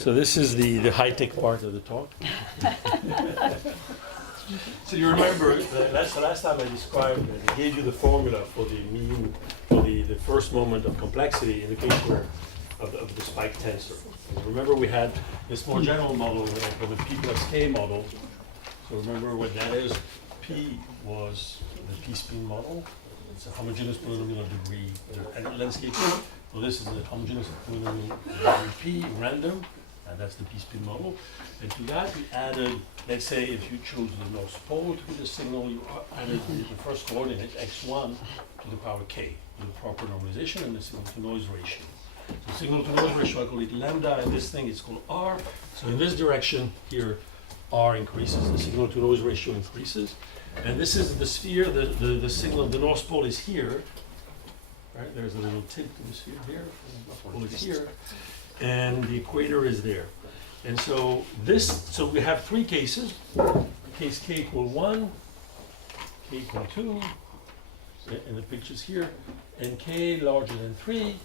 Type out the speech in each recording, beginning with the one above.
So this is the high-tech part of the talk. So you remember, that's the last time I described, I gave you the formula for the mean, for the first moment of complexity in the case where of the spike tensor. And remember we had this more general model for the P plus K model. So remember what that is? P was the P-spin model. It's a homogeneous polynomial degree landscape. So this is the homogeneous polynomial degree P, random. And that's the P-spin model. And to that we added, let's say if you chose the North Pole to be the signal, you added the first coordinate, x1, to the power k, with the proper normalization and the signal to noise ratio. So signal to noise ratio, I call it lambda, and this thing is called r. So in this direction here, r increases, the signal to noise ratio increases. And this is the sphere, the signal, the North Pole is here. Right, there's a little tip to the sphere here, the North Pole is here. And the equator is there. And so so we have three cases. Case k equal 1, k equal 2, and the picture's here, and k larger than 3,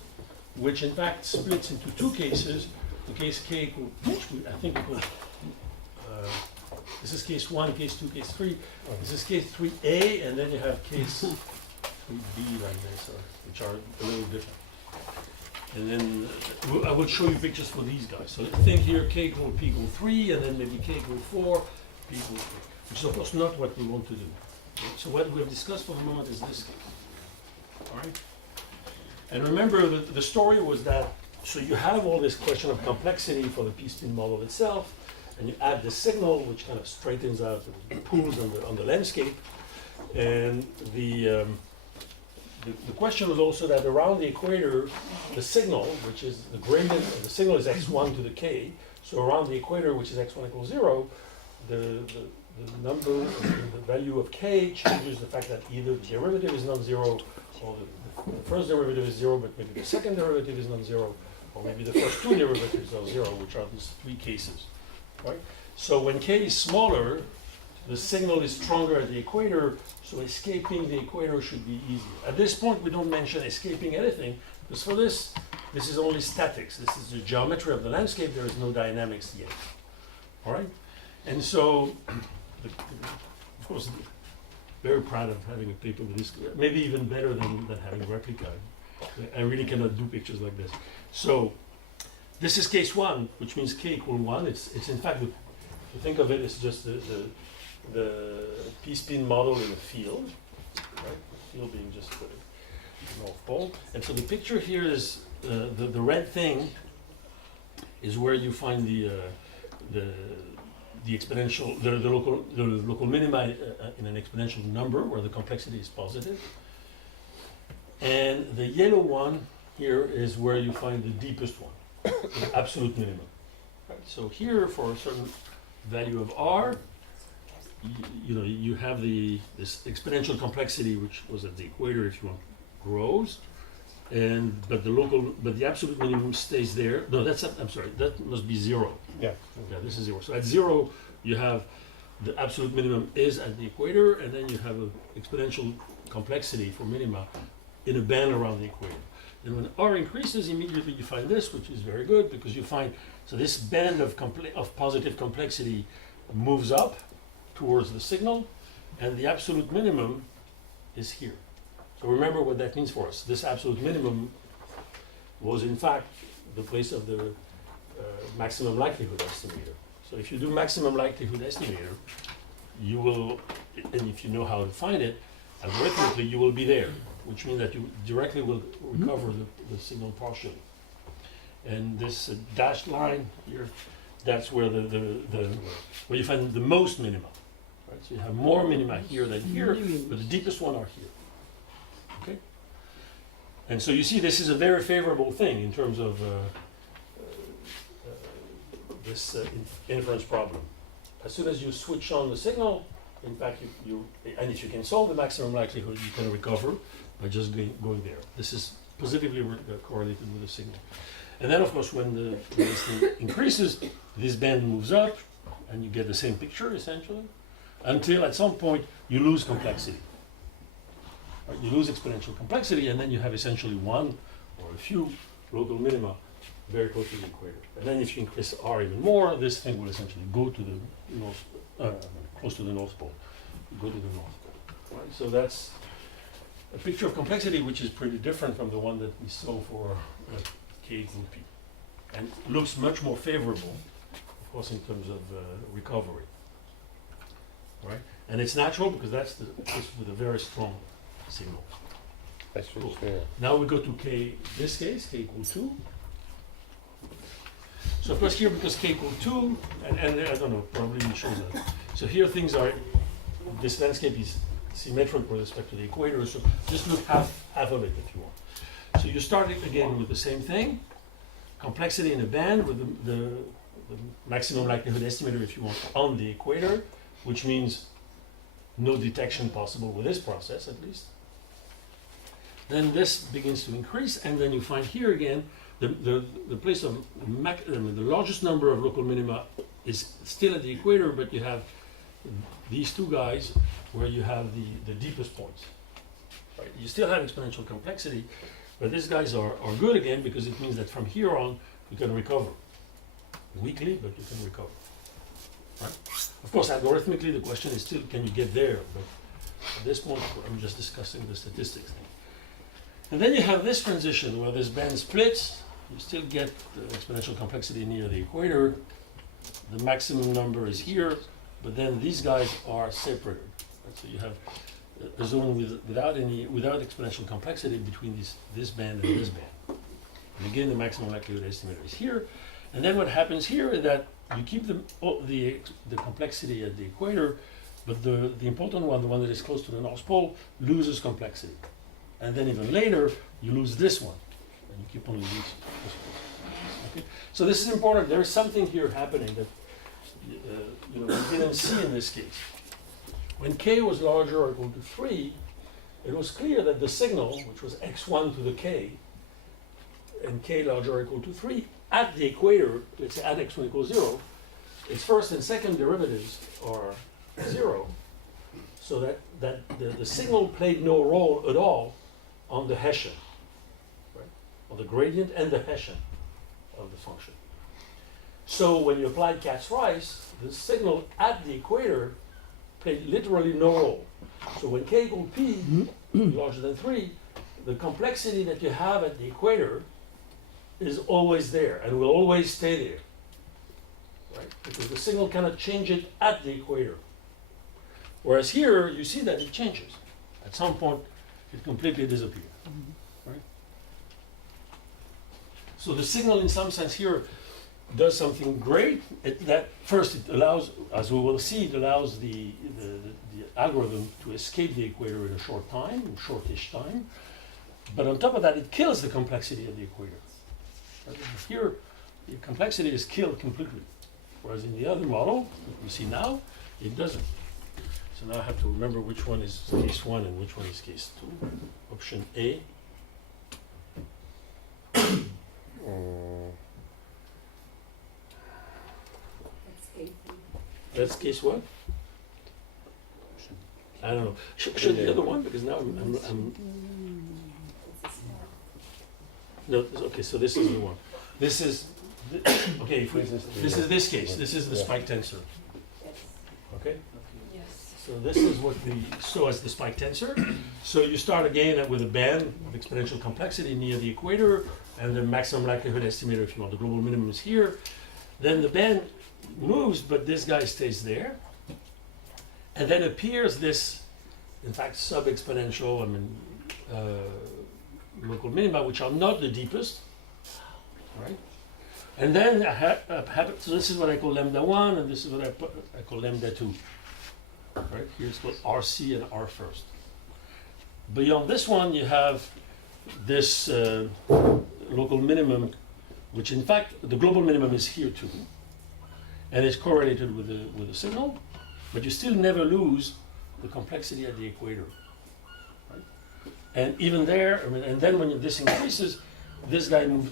which in fact splits into two cases. The case k equal, which I think we call, this is case 1, case 2, case 3. This is case 3a, and then you have case 3b like this, which are a little different. And then I will show you pictures for these guys. So think here k equal p equal 3, and then maybe k equal 4, p equal 3, which is of course not what we want to do. Okay? So what we have discussed for the moment is this case. All right? And remember the story was that, so you have all this question of complexity for the P-spin model itself, and you add the signal, which kind of straightens out the pools on the landscape. And the question was also that around the equator, the signal, which is the gradient, the signal is x1 to the k. So around the equator, which is x1 equals 0, the number, the value of k changes the fact that either the derivative is non-zero, or the first derivative is 0, but maybe the second derivative is non-zero, or maybe the first two derivatives are 0, which are these three cases. Right? So when k is smaller, the signal is stronger at the equator, so escaping the equator should be easier. At this point, we don't mention escaping anything, because for this is only statics. This is the geometry of the landscape. There is no dynamics yet. All right? And so, of course, very proud of having a paper with this, maybe even better than having a replica. I really cannot do pictures like this. So, this is case 1, which means k equal 1. It's in fact, if you think of it, it's just the P-spin model in a field, right? The field being just the North Pole. And so the picture here is the red thing is where you find the exponential, the local minima in an exponential number where the complexity is positive. And the yellow one here is where you find the deepest one, the absolute minimum. Right? So here, for a certain value of r, you have this exponential complexity, which was at the equator, if you want, grows, but the absolute minimum stays there. No, I'm sorry, that must be 0. Yeah. Yeah, this is 0. So at 0, you have the absolute minimum is at the equator, and then you have an exponential complexity for minima in a band around the equator. And when r increases, immediately you find this, which is very good, because you find, so this band of positive complexity moves up towards the signal, and the absolute minimum is here. So remember what that means for us. This absolute minimum was in fact the place of the maximum likelihood estimator. So if you do maximum likelihood estimator, you will, and if you know how to find it, algorithmically you will be there, which means that you directly will recover the signal partially. And this dashed line here, that's where where you find the most minima. Right? So you have more minima here than here, but the deepest one are here. Okay? And so you see this is a very favorable thing in terms of this inference problem. As soon as you switch on the signal, in fact, and if you can solve the maximum likelihood, you can recover by just going there. This is positively correlated with the signal. And then, of course, when this thing increases, this band moves up, and you get the same picture, essentially, until at some point you lose complexity. Right? You lose exponential complexity, and then you have essentially one or a few local minima very close to the equator. And then if you increase R even more, this thing will essentially go to the north, close to the North Pole, go to the North Pole. Right? So that's a picture of complexity which is pretty different from the one that we saw for K equal P. And looks much more favorable, of course, in terms of recovery. Right? And it's natural because that's the case with a very strong signal. That's Cool. fair. Now we go to K, this case, K equal 2. So of course here, because K equal 2, and I don't know, probably it shows that. So here things are, this landscape is symmetric with respect to the equator, so just look half of it if you want. So you start it again with the same thing, complexity in a band with the maximum likelihood estimator, if you want, on the equator, which means no detection possible with this process at least. Then this begins to increase, and then you find here again the place of the largest number of local minima is still at the equator, but you have these two guys where you have the deepest points. Right? You still have exponential complexity, but these guys are good again because it means that from here on you can recover. Weakly, but you can recover. Right? Of course, algorithmically the question is still, can you get there? But at this point, I'm just discussing the statistics thing. And then you have this transition where this band splits. You still get the exponential complexity near the equator. The maximum number is here, but then these guys are separated. Right? So you have a zone without exponential complexity between this band and this band. And again, the maximum likelihood estimator is here. And then what happens here is that you keep the complexity at the equator, but the important one, the one that is close to the North Pole, loses complexity. And then even later, you lose this one, and you keep on losing this one. Okay? So this is important. There is something here happening that we didn't see in this case. When K was larger or equal to 3, it was clear that the signal, which was x1 to the K, and K larger or equal to 3, at the equator, let's say at x1 equals 0, its first and second derivatives are 0, so that the signal played no role at all on the Hessian, right? On the gradient and the Hessian of the function. So when you applied Katz-Rice, the signal at the equator played literally no role. So when K equal P larger than 3, the complexity that you have at the equator is always there and will always stay there, right? Because the signal cannot change it at the equator. Whereas here, you see that it changes. At some point, it completely disappears, right? So the signal, in some sense, here does something great. First, it allows, as we will see, it allows the algorithm to escape the equator in a shortish time. But on top of that, it kills the complexity of the equator. Right? Here, the complexity is killed completely. Whereas in the other model, that we see now, it doesn't. So now I have to remember which one is case 1 and which one is case 2. Option A. That's case what? I don't know. Should the other one? Because now I'm no, okay, so this is the one. This is, okay, for instance, this is this case. This is the spike tensor. Okay? Yes. So this is what we saw as the spike tensor. So you start again with a band of exponential complexity near the equator, and the maximum likelihood estimator, if you want, the global minimum is here. Then the band moves, but this guy stays there. And then appears this, in fact, sub-exponential, local minima, which are not the deepest, right? And then so this is what I call lambda 1, and this is what I call lambda 2. Right? Here it's called RC and R first. Beyond this one, you have this local minimum, which in fact, the global minimum is here too, and it's correlated with the signal, but you still never lose the complexity at the equator. Right? And even there, and then when this increases, this guy moves.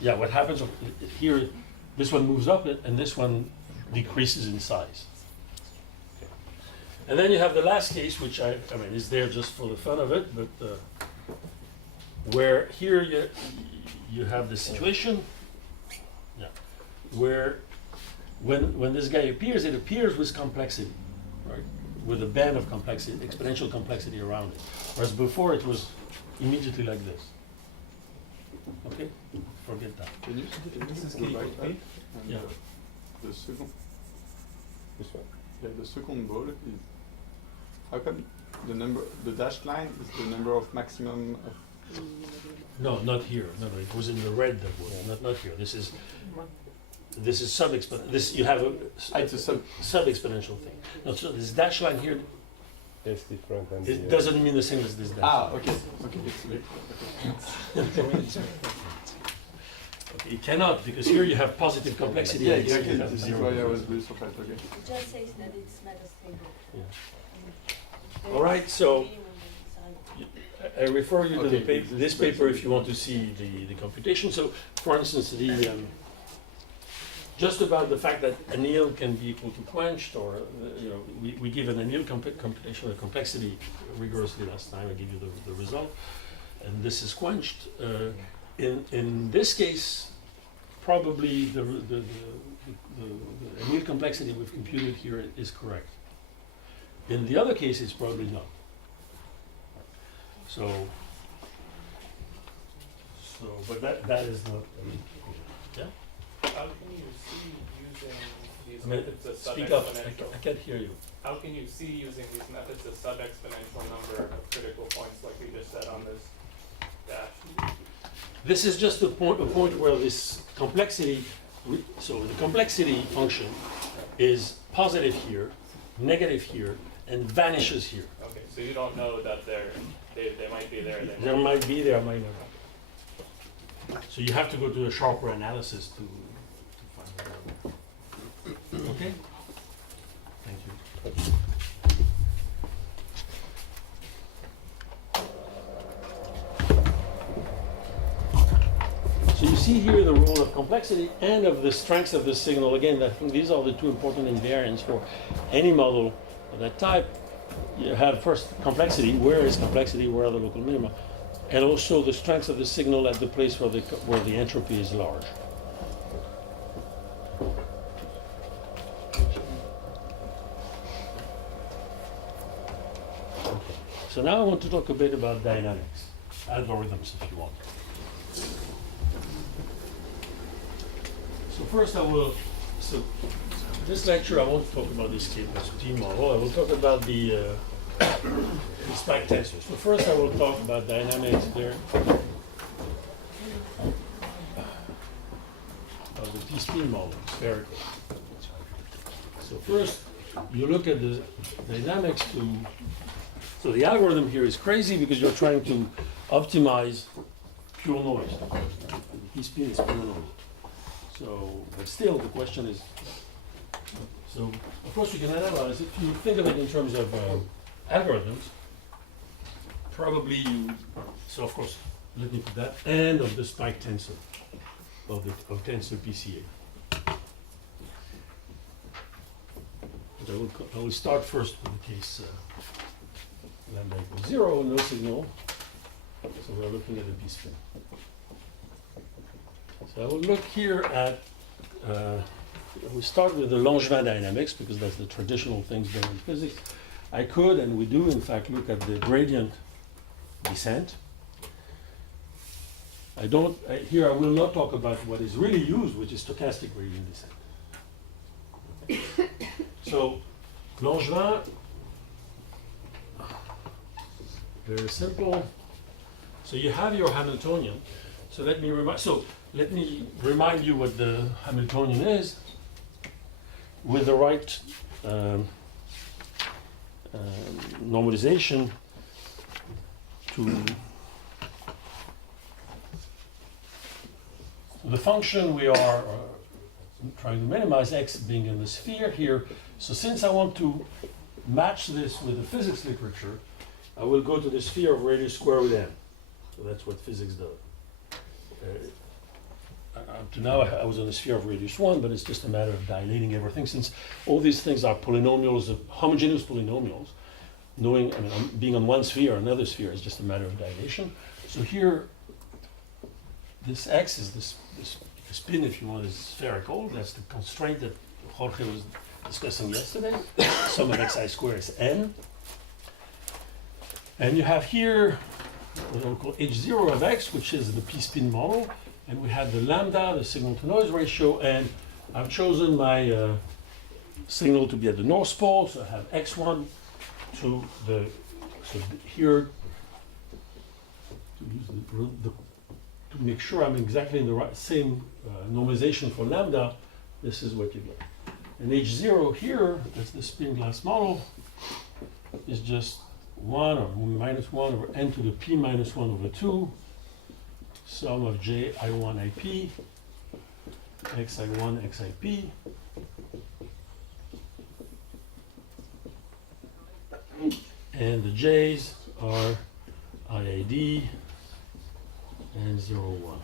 What happens here? This one moves up, and this one decreases in size. Okay. And then you have the last case, which is there just for the fun of it, but where here you have the situation, yeah, where when this guy appears, it appears with complexity, right? With a band of complexity, exponential complexity around it. Whereas before it was immediately like this. Okay? Forget that. Can you go back that? And Yeah. The second, This one. yeah, the second ball is, how come the dashed line is the number of maximum of, No, not here. No, it was in the red that was, not here. This is sub-exponential. This you have it's a sub, sub-exponential thing. No, so this dash line here, It's different than it doesn't mean the same as this dash. okay, it's late, okay. Okay, it cannot, because here you have positive complexity. Yeah, and here exactly, you have this is zero why I was complexity. really surprised, okay. It just says that it's metastable. Yeah. All right, so I refer you to the Okay. this paper if you want to see the computation. So, for instance, just about the fact that anneal can be equal to quenched, or we give an anneal computational complexity rigorously last time. I give you the result, and this is quenched. In this case, probably the anneal complexity we've computed here is correct. In the other case, it's probably not. So, but that is not. Yeah. How can you see using these I mean, methods of speak up. sub-exponential? I can't hear you. How can you see using these methods of sub-exponential number of critical points, like we just said on this dash? This is just a point where this complexity. So the complexity function is positive here, negative here, and vanishes here. Okay, so you don't know that they might be there. There might be, there might not. So you have to go to a sharper analysis to find that out. Okay? Thank you. So you see here the role of complexity and of the strengths of the signal. Again, I think these are the two important invariants for any model of that type. You have first complexity. Where is complexity? Where are the local minima? And also the strengths of the signal at the place where the entropy is large. Okay. So now I want to talk a bit about dynamics, algorithms if you want. So first so this lecture I won't talk about the escape model, I will talk about the spike tensors. So first I will talk about dynamics there. Of the P-spin model, spherical. So first you look at the dynamics so the algorithm here is crazy because you're trying to optimize pure noise. P-spin is pure noise. So, but still the question is, so of course you can analyze it. If you think of it in terms of algorithms, probably so of course, let me put that, and of the spike tensor, of tensor PCA. But I will start first with the case lambda equals 0, no signal. So we're looking at the P-spin. So I will look here at, we start with the Langevin dynamics because that's the traditional things done in physics. I could, and we do in fact, look at the gradient descent. Here I will not talk about what is really used, which is stochastic gradient descent. So Langevin, very simple. So you have your Hamiltonian. So let me remind you what the Hamiltonian is with the right normalization to the function we are trying to minimize x being in the sphere here. So since I want to match this with the physics literature, I will go to the sphere of radius square root n. So that's what physics does. Up to now I was on the sphere of radius 1, but it's just a matter of dilating everything since all these things are polynomials, homogeneous polynomials. Being on one sphere or another sphere is just a matter of dilation. So here, this x is this the spin, if you want, is spherical. That's the constraint that Jorge was discussing yesterday. Sum of xi squared is n. And you have here what I call h0 of x, which is the p-spin model. And we have the lambda, the signal-to-noise ratio, and I've chosen my signal to be at the North Pole, so I have x1 to the, so here, to use to make sure I'm exactly in the right, same normalization for lambda, this is what you get. And h0 here, that's the spin glass model, is just 1 or minus 1 over n to the p minus 1 over 2, sum of j I1 IP, xi1 xip, and the j's are IAD and 0, 1.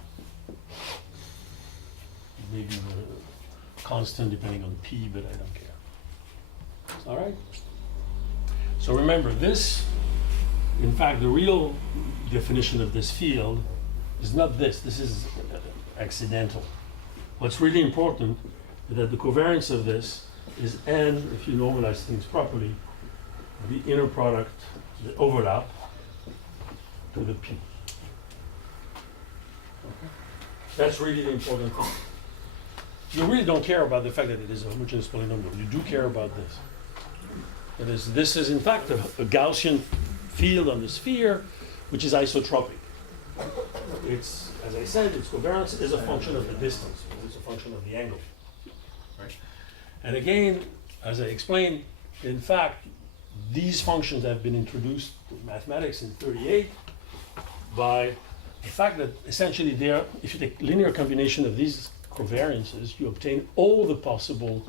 Maybe constant depending on p, but I don't care. All right? So remember this, in fact, the real definition of this field is not this. This is accidental. What's really important is that the covariance of this is n, if you normalize things properly, the inner product, the overlap, to the p. Okay. That's really the important thing. You really don't care about the fact that it is a homogeneous polynomial. You do care about this. That is, this is in fact a Gaussian field on the sphere, which is isotropic. It's, as I said, its covariance is a function of the distance. It's a function of the angle. Right? And again, as I explained, in fact, these functions have been introduced to mathematics in 1938 by the fact that essentially they're, if you take linear combination of these covariances, you obtain all the possible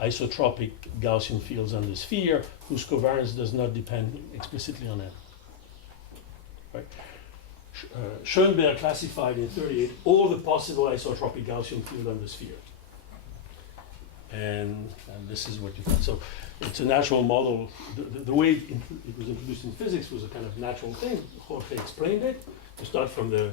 isotropic Gaussian fields on the sphere whose covariance does not depend explicitly on n. Right? Schoenberg classified in 1938 all the possible isotropic Gaussian fields on the sphere. And this is what you find. So it's a natural model. The way it was introduced in physics was a kind of natural thing. Jorge explained it. You start from the,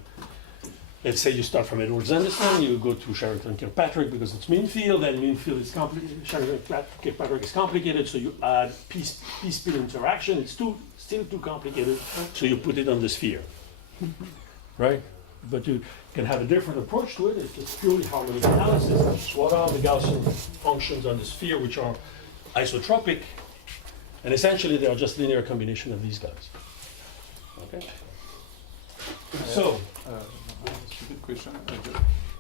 let's say you start from Edwards-Anderson, you go to Sherrington-Kirkpatrick because it's mean field, and mean field is complicated. Sherrington-Kirkpatrick is complicated, so you add p-spin interaction. It's still too complicated, so you put it on the sphere. Right? But you can have a different approach to it. It's just purely harmonic analysis. What are the Gaussian functions on the sphere which are isotropic? And essentially, they are just linear combination of these guys. Okay? So, stupid question.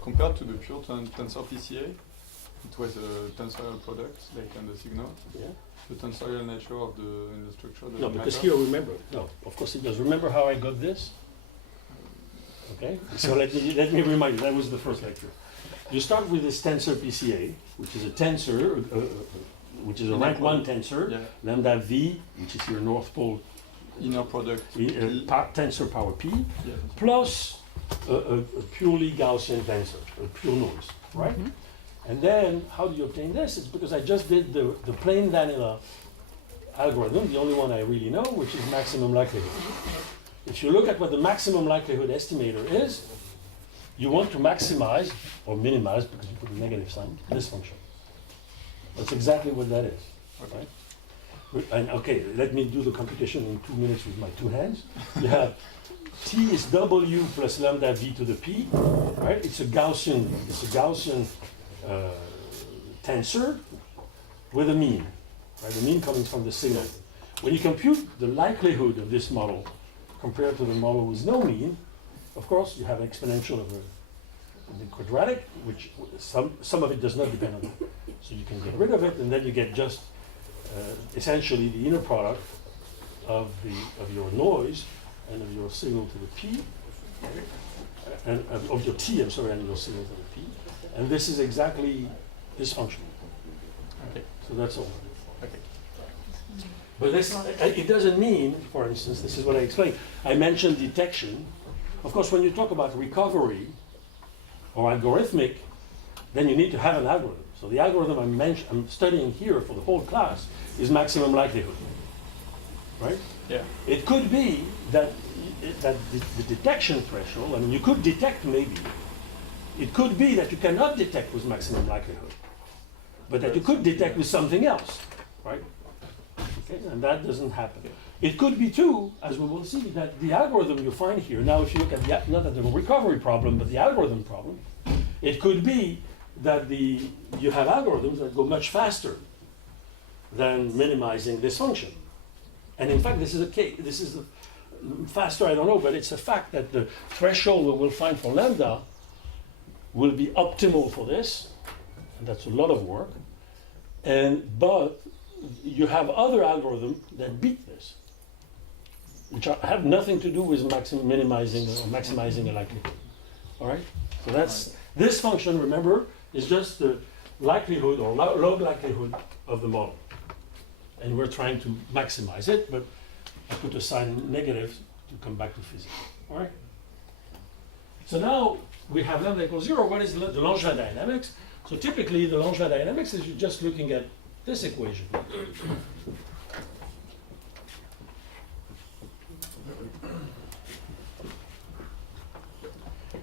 Compared to the pure tensor PCA, it was a tensorial product, like on the signal. yeah. The tensorial nature of in the structure doesn't No, because matter. here, remember, no, of course it does. Remember how I got this? Okay, so let me remind you, that was the first lecture. You start with this tensor PCA, which is a tensor, which is a rank 1 tensor, Yeah. lambda V, which is your North Pole Inner product. tensor power P, Yeah. plus a purely Gaussian tensor, a pure noise, right? And then, how do you obtain this? It's because I just did the plain vanilla algorithm, the only one I really know, which is maximum likelihood. If you look at what the maximum likelihood estimator is, you want to maximize, or minimize, because you put a negative sign, this function. That's exactly what that is. Okay. Right? And okay, let me do the computation in 2 minutes with my two hands. You have T is W plus lambda V to the P, right? It's a Gaussian tensor with a mean, right? The mean coming from the signal. When you compute the likelihood of this model compared to the model with no mean, of course, you have an exponential of the quadratic, which some of it does not depend on it. So you can get rid of it, and then you get just essentially the inner product of your noise and of your signal to the P, and of your T, I'm sorry, and your signal to the P. And this is exactly this function. Okay. So that's all. Okay. But this, it doesn't mean, for instance, this is what I explained. I mentioned detection. Of course, when you talk about recovery or algorithmic, then you need to have an algorithm. So the algorithm I'm studying here for the whole class is maximum likelihood. right? Yeah. It could be that the detection threshold, I mean, you could detect maybe. It could be that you cannot detect with maximum likelihood, but that you could detect with something else, right? Okay, and that doesn't happen. It could be too, as we will see, that the algorithm you find here, now if you look at not at the recovery problem, but the algorithm problem, it could be that you have algorithms that go much faster than minimizing this function. And in fact, this is faster, I don't know, but it's a fact that the threshold we will find for lambda will be optimal for this, and that's a lot of work. But you have other algorithms that beat this, which have nothing to do with minimizing or maximizing a likelihood. All right? So that's this function, remember, is just the likelihood or log likelihood of the model. And we're trying to maximize it, but I put a sign negative to come back to physics. All right? So now we have lambda equals 0. What is the Langevin dynamics? So typically, the Langevin dynamics is you're just looking at this equation.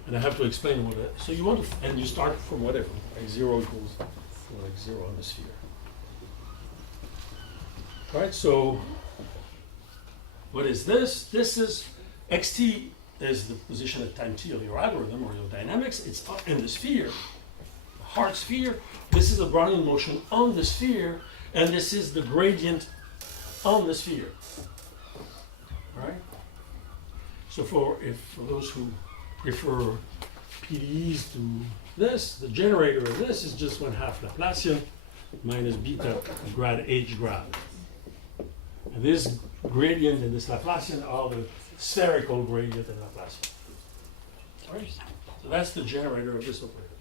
And I have to explain what it is. So you want to, and you start from whatever, like 0 equals like 0 on the sphere. Right, so what is this? This is xt is the position at time t of your algorithm or your dynamics. It's up in the sphere, the hard sphere. This is a Brownian motion on the sphere, and this is the gradient on the sphere. Right? So for those who prefer PDEs to this, the generator of this is just 1/2 Laplacian minus beta grad h grad. And this gradient and this Laplacian are the spherical gradient and Laplacian. All right? So that's the generator of this operator.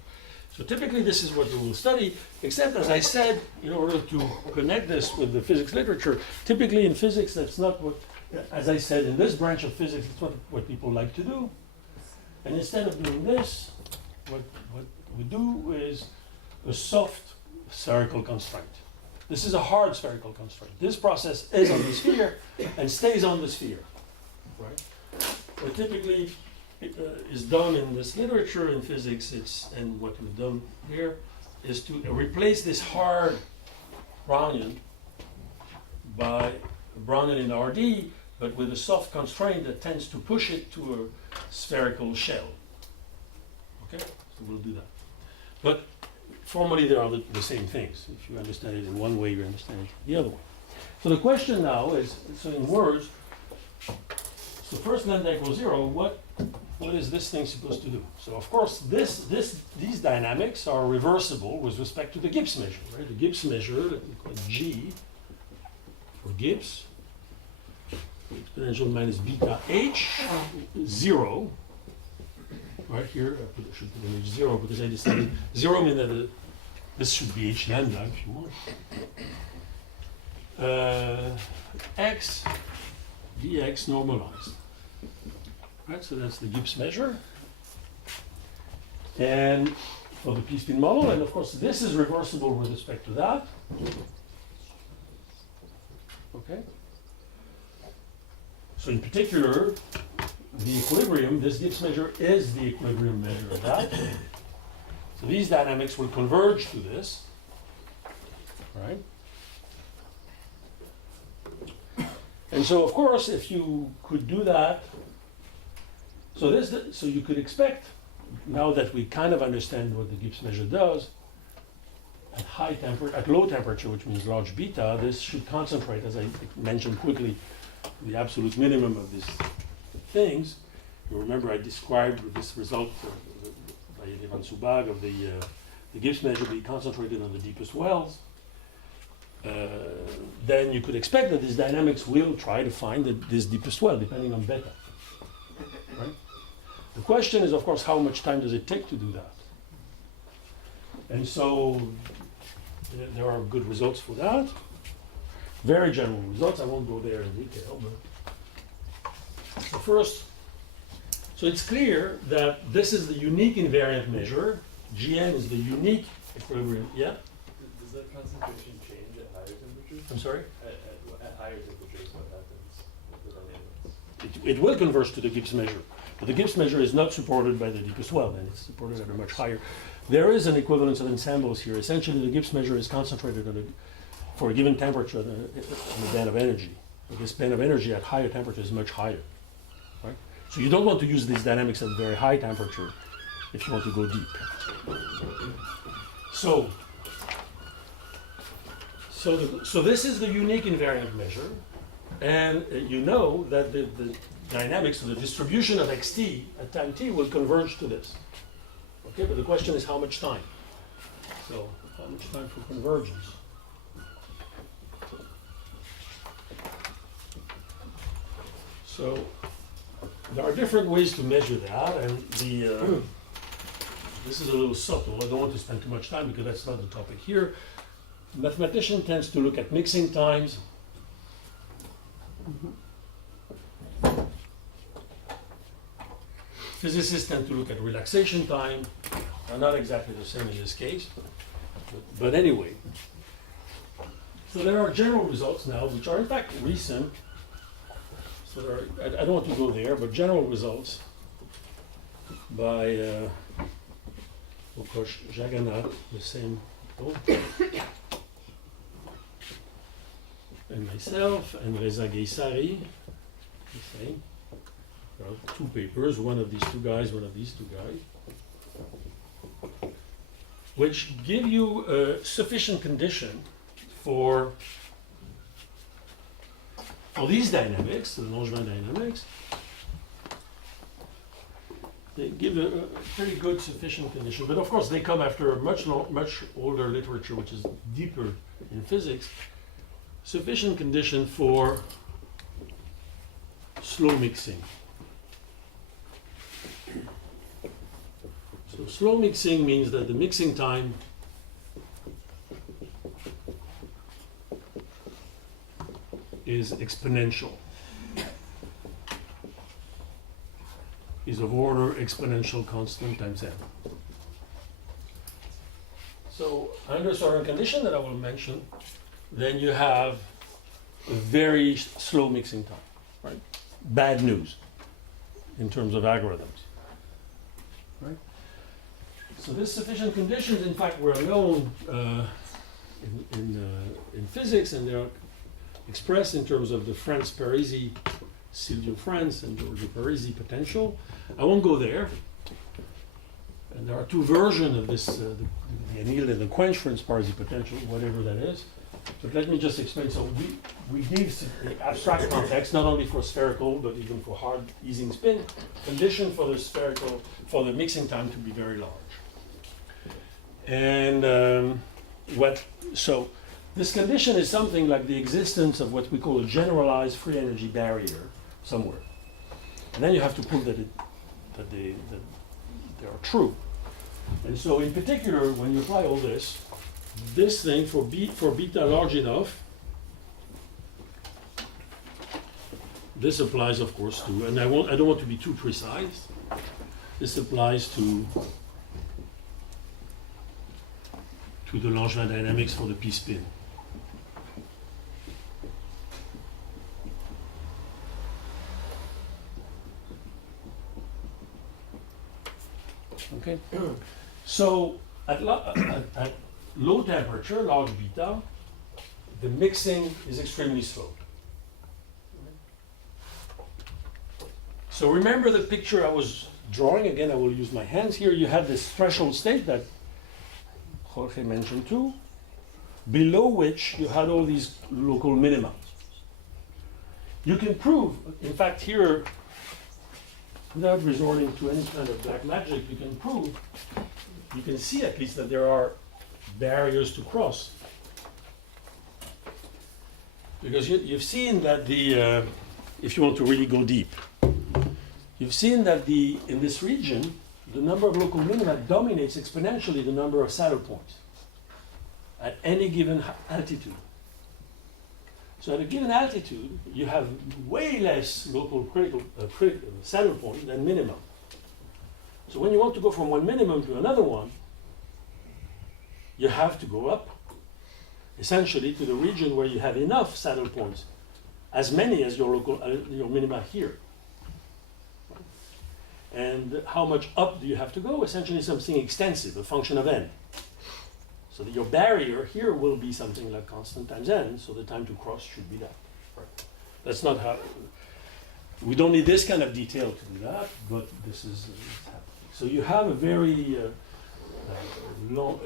So typically this is what we will study, except as I said, in order to connect this with the physics literature, typically in physics that's not what, as I said, in this branch of physics, it's not what people like to do. And instead of doing this, what we do is a soft spherical constraint. This is a hard spherical constraint. This process is on the sphere and stays on the sphere, right? What typically is done in this literature in physics, and what we've done here, is to replace this hard Brownian by a Brownian in RD, but with a soft constraint that tends to push it to a spherical shell. Okay, so we'll do that. But formally, they are the same things. If you understand it in one way, you understand it the other way. So the question now is, so in words, so first lambda equals 0, what is this thing supposed to do? So of course, these dynamics are reversible with respect to the Gibbs measure, right? The Gibbs measure, let me call it G for Gibbs, exponential minus beta h, 0. Right here, I should put an h0 because I decided 0 means that this should be h lambda if you want. X dx normalized. Right, so that's the Gibbs measure. And for the p-spin model, and of course this is reversible with respect to that. Okay. So in particular, the equilibrium, this Gibbs measure is the equilibrium measure of that. So these dynamics will converge to this, right? And so of course, if you could do that, so you could expect, now that we kind of understand what the Gibbs measure does, at low temperature, which means large beta, this should concentrate, as I mentioned quickly, the absolute minimum of these things. You remember I described this result by Evan Subag of the Gibbs measure being concentrated on the deepest wells. Then you could expect that these dynamics will try to find this deepest well, depending on beta. Right? The question is, of course, how much time does it take to do that? And so there are good results for that. Very general results. I won't go there in detail, but so first, so it's clear that this is the unique invariant measure. Gn is the unique equilibrium. Yeah? Does that concentration change at higher temperatures? I'm sorry? At higher temperatures, what happens? It will converge to the Gibbs measure, but the Gibbs measure is not supported by the deepest well, and it's supported at a much higher. There is an equivalence of ensembles here. Essentially, the Gibbs measure is concentrated for a given temperature on a band of energy. But this band of energy at higher temperature is much higher, right? So you don't want to use these dynamics at very high temperature if you want to go deep. So this is the unique invariant measure, and you know that the dynamics of the distribution of xt at time t will converge to this. Okay, but the question is how much time? So how much time for convergence? So there are different ways to measure that, and this is a little subtle. I don't want to spend too much time because that's not the topic here. The mathematician tends to look at mixing times. Physicists tend to look at relaxation time. They're not exactly the same in this case. But anyway, so there are general results now, which are in fact recent. So there are, I don't want to go there, but general results by Okosh Jagannath, the same people, and myself, and Reza Geisari, the same. There are two papers, one of these two guys, one of these two guys, which give you a sufficient condition for these dynamics, the Langevin dynamics. They give a pretty good sufficient condition, but of course they come after a much older literature, which is deeper in physics. Sufficient condition for slow mixing. So slow mixing means that the mixing time is exponential, is of order exponential constant times n. So under certain condition that I will mention, then you have a very slow mixing time, right? Bad news in terms of algorithms, right? So this sufficient conditions, in fact, were known in physics, and they're expressed in terms of the Franz-Parisi, Silvio Franz and Giorgio Parisi potential. I won't go there. And there are two versions of this, the annealed and the quench Franz-Parisi potential, whatever that is. But let me just explain. So we give the abstract context, not only for spherical, but even for hard easing spin, condition for the spherical, for the mixing time to be very large. And so this condition is something like the existence of what we call a generalized free energy barrier somewhere. And then you have to prove that they are true. And so in particular, when you apply all this thing for beta large enough, this applies of course to, and I don't want to be too precise, this applies to the Langevin dynamics for the p-spin. Okay, so at low temperature, large beta, the mixing is extremely slow. So remember the picture I was drawing. Again, I will use my hands here. You have this threshold state that Jorge mentioned too, below which you had all these local minima. You can prove, in fact here, without resorting to any kind of black magic, you can prove, you can see at least that there are barriers to cross. Because you've seen that if you want to really go deep, you've seen that in this region, the number of local minima dominates exponentially the number of saddle points at any given altitude. So at a given altitude, you have way less local critical saddle point than minimum. So when you want to go from one minimum to another one, you have to go up, essentially, to the region where you have enough saddle points, as many as your minima here. And how much up do you have to go? Essentially something extensive, a function of n. So that your barrier here will be something like constant times n, so the time to cross should be that. Right. That's not how, we don't need this kind of detail to do that, but this is happening. So you have a very long,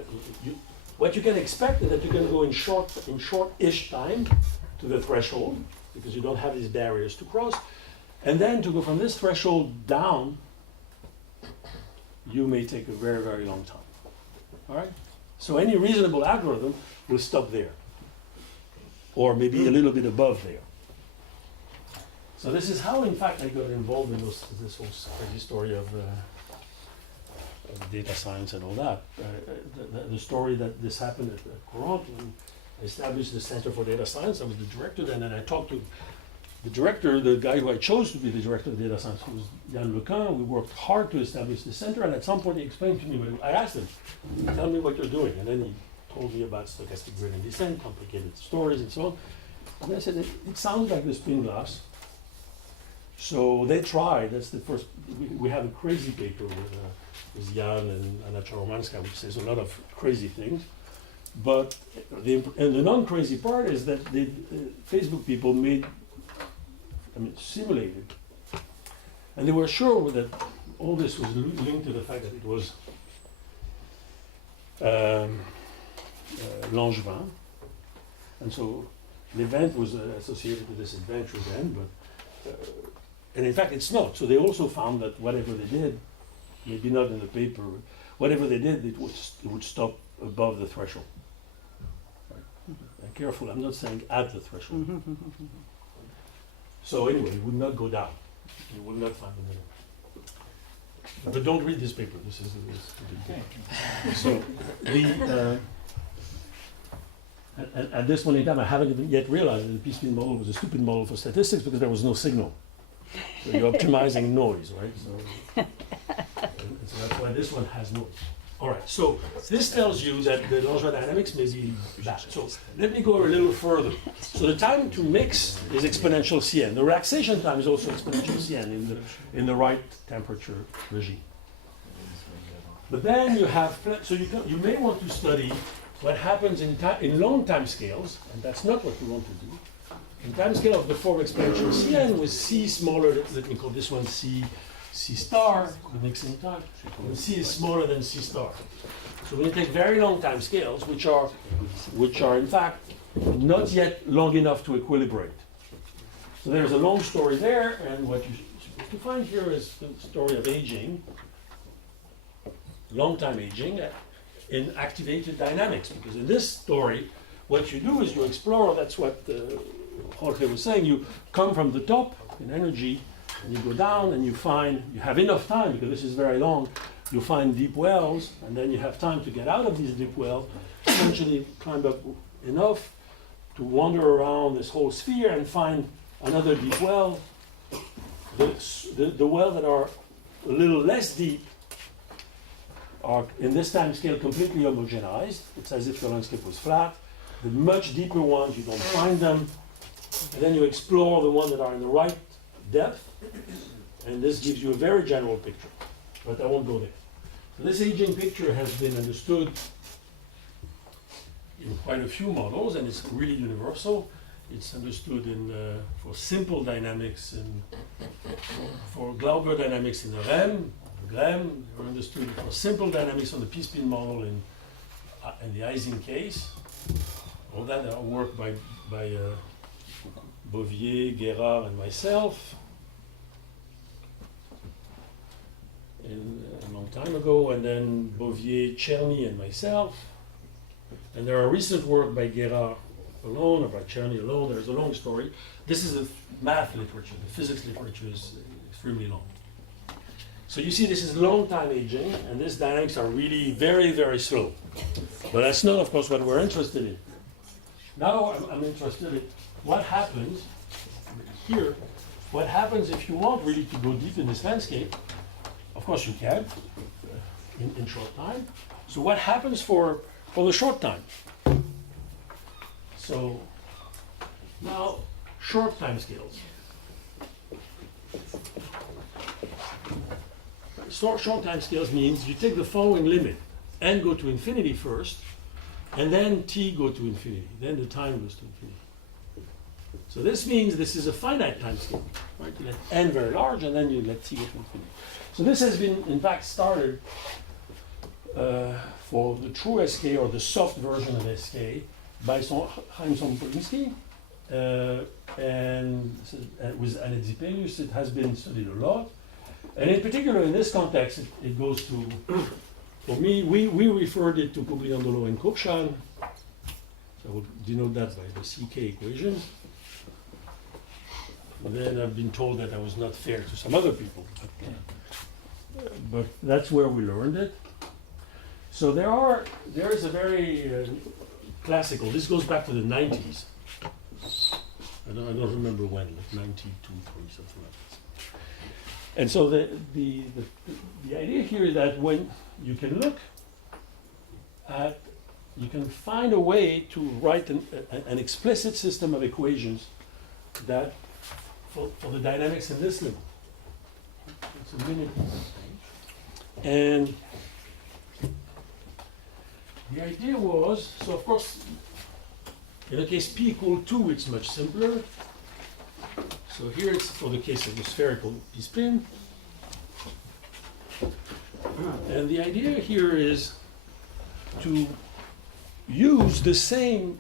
what you can expect is that you're going to go in short-ish time to the threshold, because you don't have these barriers to cross. And then to go from this threshold down, you may take a very, very long time. All right? So any reasonable algorithm will stop there, or maybe a little bit above there. So this is how, in fact, I got involved in this whole crazy story of data science and all that. The story that this happened at Courant, when I established the Center for Data Science, I was the director then, and I talked to the director, the guy who I chose to be the director of data science, who was Yann Lequin. We worked hard to establish the center, and at some point he explained to me, I asked him, tell me what you're doing. And then he told me about stochastic gradient descent, complicated stories, and so on. And I said, it sounds like the spin glass. So they tried, that's the first, we have a crazy paper with Jan and Anna Charomanska, which says a lot of crazy things. But the non-crazy part is that the Facebook people simulated. And they were sure that all this was linked to the fact that it was Langevin. And so the event was associated with this adventure then, but and in fact it's not. So they also found that whatever they did, maybe not in the paper, whatever they did, it would stop above the threshold. Right. And careful, I'm not saying at the threshold. So anyway, it would not go down. You will not find the middle. But don't read this paper. This is a big paper. So at this point in time, I haven't even yet realized that the P-spin model was a stupid model for statistics because there was no signal. So you're optimizing noise, right? So that's why this one has noise. All right, so this tells you that the Langevin dynamics may be bad. So let me go a little further. So the time to mix is exponential Cn. The relaxation time is also exponential Cn in the right temperature regime. But then you have, so you may want to study what happens in long time scales, and that's not what we want to do. In time scale of the form exponential Cn with C smaller, let me call this one C star, the mixing time, and C is smaller than C star. So when you take very long time scales, which are in fact not yet long enough to equilibrate. So there's a long story there, and what you're supposed to find here is the story of aging, long time aging, in activated dynamics. Because in this story, what you do is you explore, that's what Jorge was saying, you come from the top in energy, and you go down and you have enough time, because this is very long, you find deep wells, and then you have time to get out of these deep wells, essentially climb up enough to wander around this whole sphere and find another deep well. The wells that are a little less deep are, in this time scale, completely homogenized. It's as if your landscape was flat. The much deeper ones, you don't find them. And then you explore the ones that are in the right depth, and this gives you a very general picture, but I won't go there. So this aging picture has been understood in quite a few models, and it's really universal. It's understood for simple dynamics and for Glauber dynamics in the REM, the GLEM. They're understood for simple dynamics on the P-spin model in the Ising case. All that are work by Bovier, Guérard, and myself a long time ago, and then Bovier, Czerny, and myself. And there are recent work by Guérard alone, or by Czerny alone. There's a long story. This is the math literature. The physics literature is extremely long. So you see, this is long time aging, and these dynamics are really very, very slow. But that's not, of course, what we're interested in. Now I'm interested in what happens here. What happens if you want really to go deep in this landscape? Of course you can, in short time. So what happens for the short time? So now, short time scales. short time scales means you take the following limit, n go to infinity first, and then t go to infinity. Then the time goes to infinity. So this means this is a finite time scale, right? You let n very large, and then you let t go to infinity. So this has been, in fact, started for the true SK, or the soft version of SK, by Chaim Sompolinsky. And with Annette Zipelius, it has been studied a lot. And in particular, in this context, it goes to, for me, we referred it to Pobriandolo and Cochan. So I will denote that by the CK equation. Then I've been told that I was not fair to some other people. But that's where we learned it. So there is a very classical, this goes back to the 90s. I don't remember when, like 92, 3, something like this. And so the idea here is that when you can look at, you can find a way to write an explicit system of equations that for the dynamics in this limit. It's a minute. And the idea was, so of course, in the case p equal 2, it's much simpler. So here it's for the case of the spherical p spin. And the idea here is to use the same,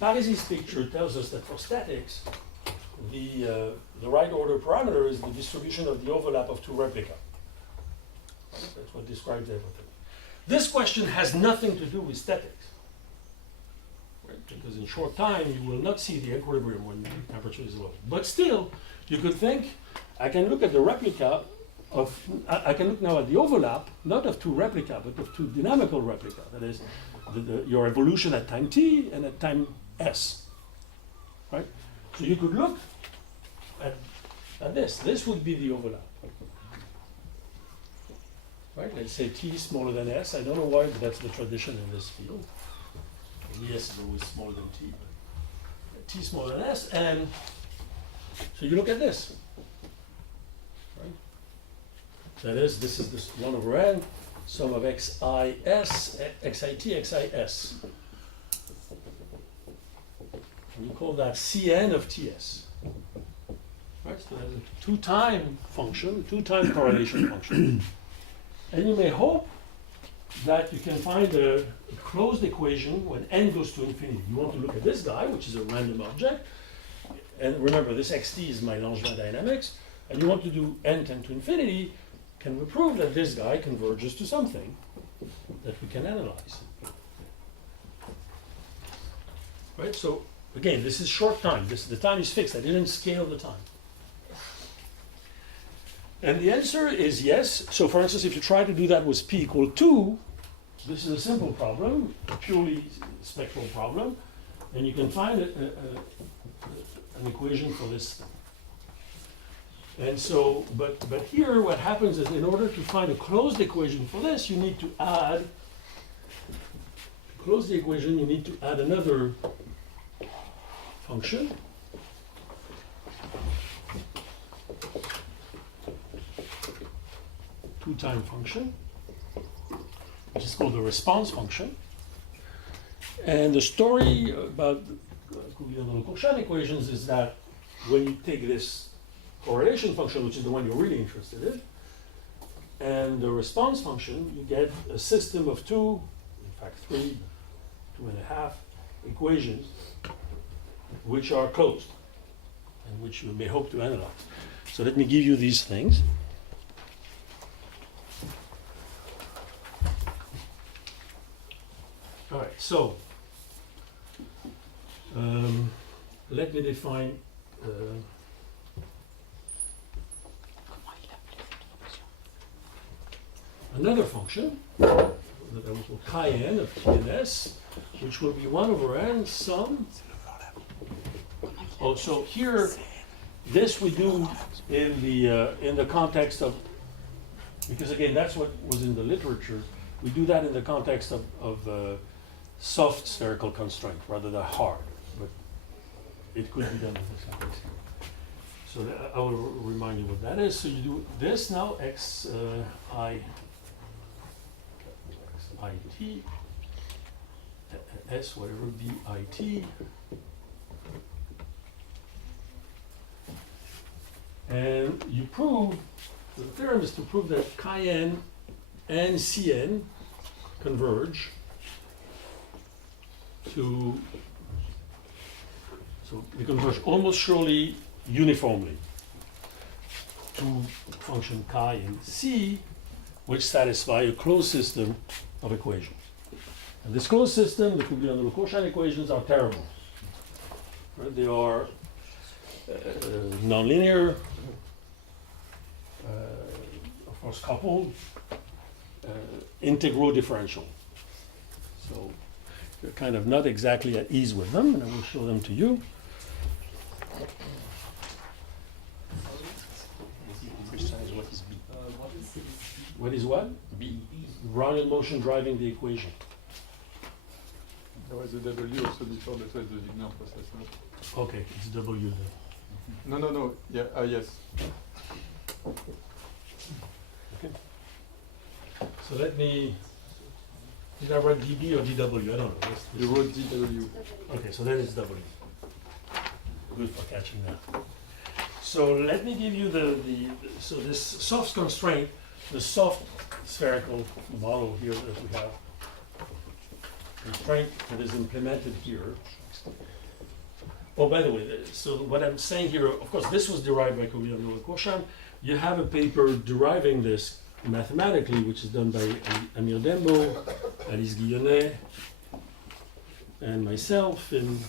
Parisi's picture tells us that for statics, the right order parameter is the distribution of the overlap of two replica. That's what describes everything. This question has nothing to do with statics, right? Because in short time you will not see the equilibrium when the temperature is low. But still, you could think, I can look at the replica of, I can look now at the overlap, not of two replica, but of two dynamical replica. That is, your evolution at time t and at time s, right? So you could look at this. This would be the overlap. Right, let's say t is smaller than s. I don't know why, but that's the tradition in this field. S is always smaller than t, but t is smaller than s. And so you look at this. Right? That is, this is this 1 over n, sum of xis, xit, xis. And we call that Cn of ts. Right, so that's a two-time function, two-time correlation function. And you may hope that you can find a closed equation when n goes to infinity. You want to look at this guy, which is a random object. And remember, this xt is my Langevin dynamics. And you want to do n tend to infinity. Can we prove that this guy converges to something that we can analyze? Right, so again, this is short time. The time is fixed. I didn't scale the time. And the answer is yes. So for instance, if you try to do that with p equal 2, this is a simple problem, a purely spectral problem, and you can find an equation for this thing. And so, but here what happens is, in order to find a closed equation for this, you need to add, to close the equation, you need to add another function. Two-time function, which is called the response function. And the story about Cauchy equations is that when you take this correlation function, which is the one you're really interested in, and the response function, you get a system of two, in fact 3, 2.5 equations, which are closed, and which you may hope to analyze. So let me give you these things. All right, so let me define another function that I will call chi n of t and s, which will be 1 over n sum. Oh, so here, this we do in the context of, because again, that's what was in the literature. We do that in the context of soft spherical constraint rather than hard, but it could be done in this context. So I will remind you what that is. So you do this now, t, s, whatever, bit. And you prove, the theorem is to prove that chi n and Cn converge to, so they converge almost surely uniformly to function chi and C, which satisfy a closed system of equations. And this closed system, the Coulomb-Cauchy equations, are terrible. Right? They are nonlinear, of course coupled, integral differential. So you're kind of not exactly at ease with them, and I will show them to you. What is what? B. Brownian motion driving the equation. There was a W also before, that was the Wigner process. No? Okay, it's W then. No. Yeah, yes. So let me, did I write DB or DW? I don't know. You wrote DW. Okay, so then it's W. Good for catching that. So let me give you so this soft constraint, the soft spherical model here that we have, constraint that is implemented here. Oh, by the way, so what I'm saying here, of course, this was derived by Coulomb-Cauchy. You have a paper deriving this mathematically, which is done by Amir Dembo, Alice Guillonnet, and myself, and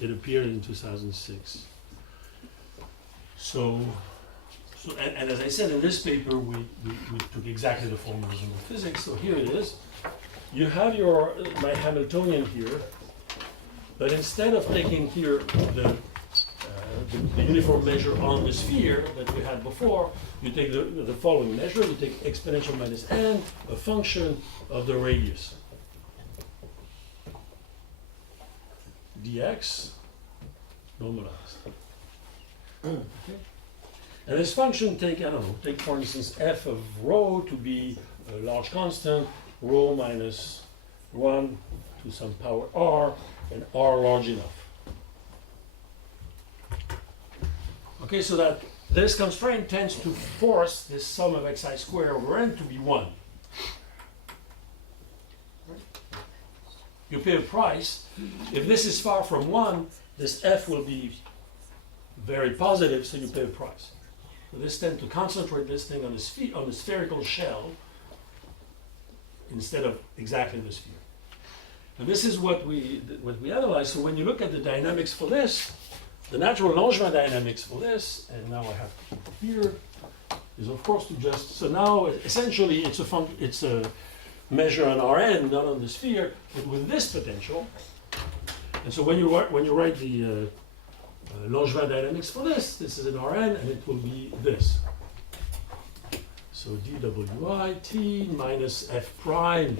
it appeared in 2006. And as I said, in this paper, we took exactly the formalism of physics. So here it is. You have my Hamiltonian here, but instead of taking here the uniform measure on the sphere that we had before, you take the following measure. You take exponential minus n, a function of the radius, dx normalized. Okay. And this function, take for instance f of rho to be a large constant, rho minus 1 to some power r, and r large enough. Okay, so that this constraint tends to force this sum of xi squared over n to be 1. You pay a price. If this is far from 1, this f will be very positive, so you pay a price. So this tends to concentrate this thing on the spherical shell instead of exactly the sphere. And this is what we analyze. So when you look at the dynamics for this, the natural Langevin dynamics for this, and now I have here, is of course to just, so now essentially it's a measure on Rn, not on the sphere, but with this potential. And so when you write the Langevin dynamics for this is an Rn, and it will be this. So dwi t minus f prime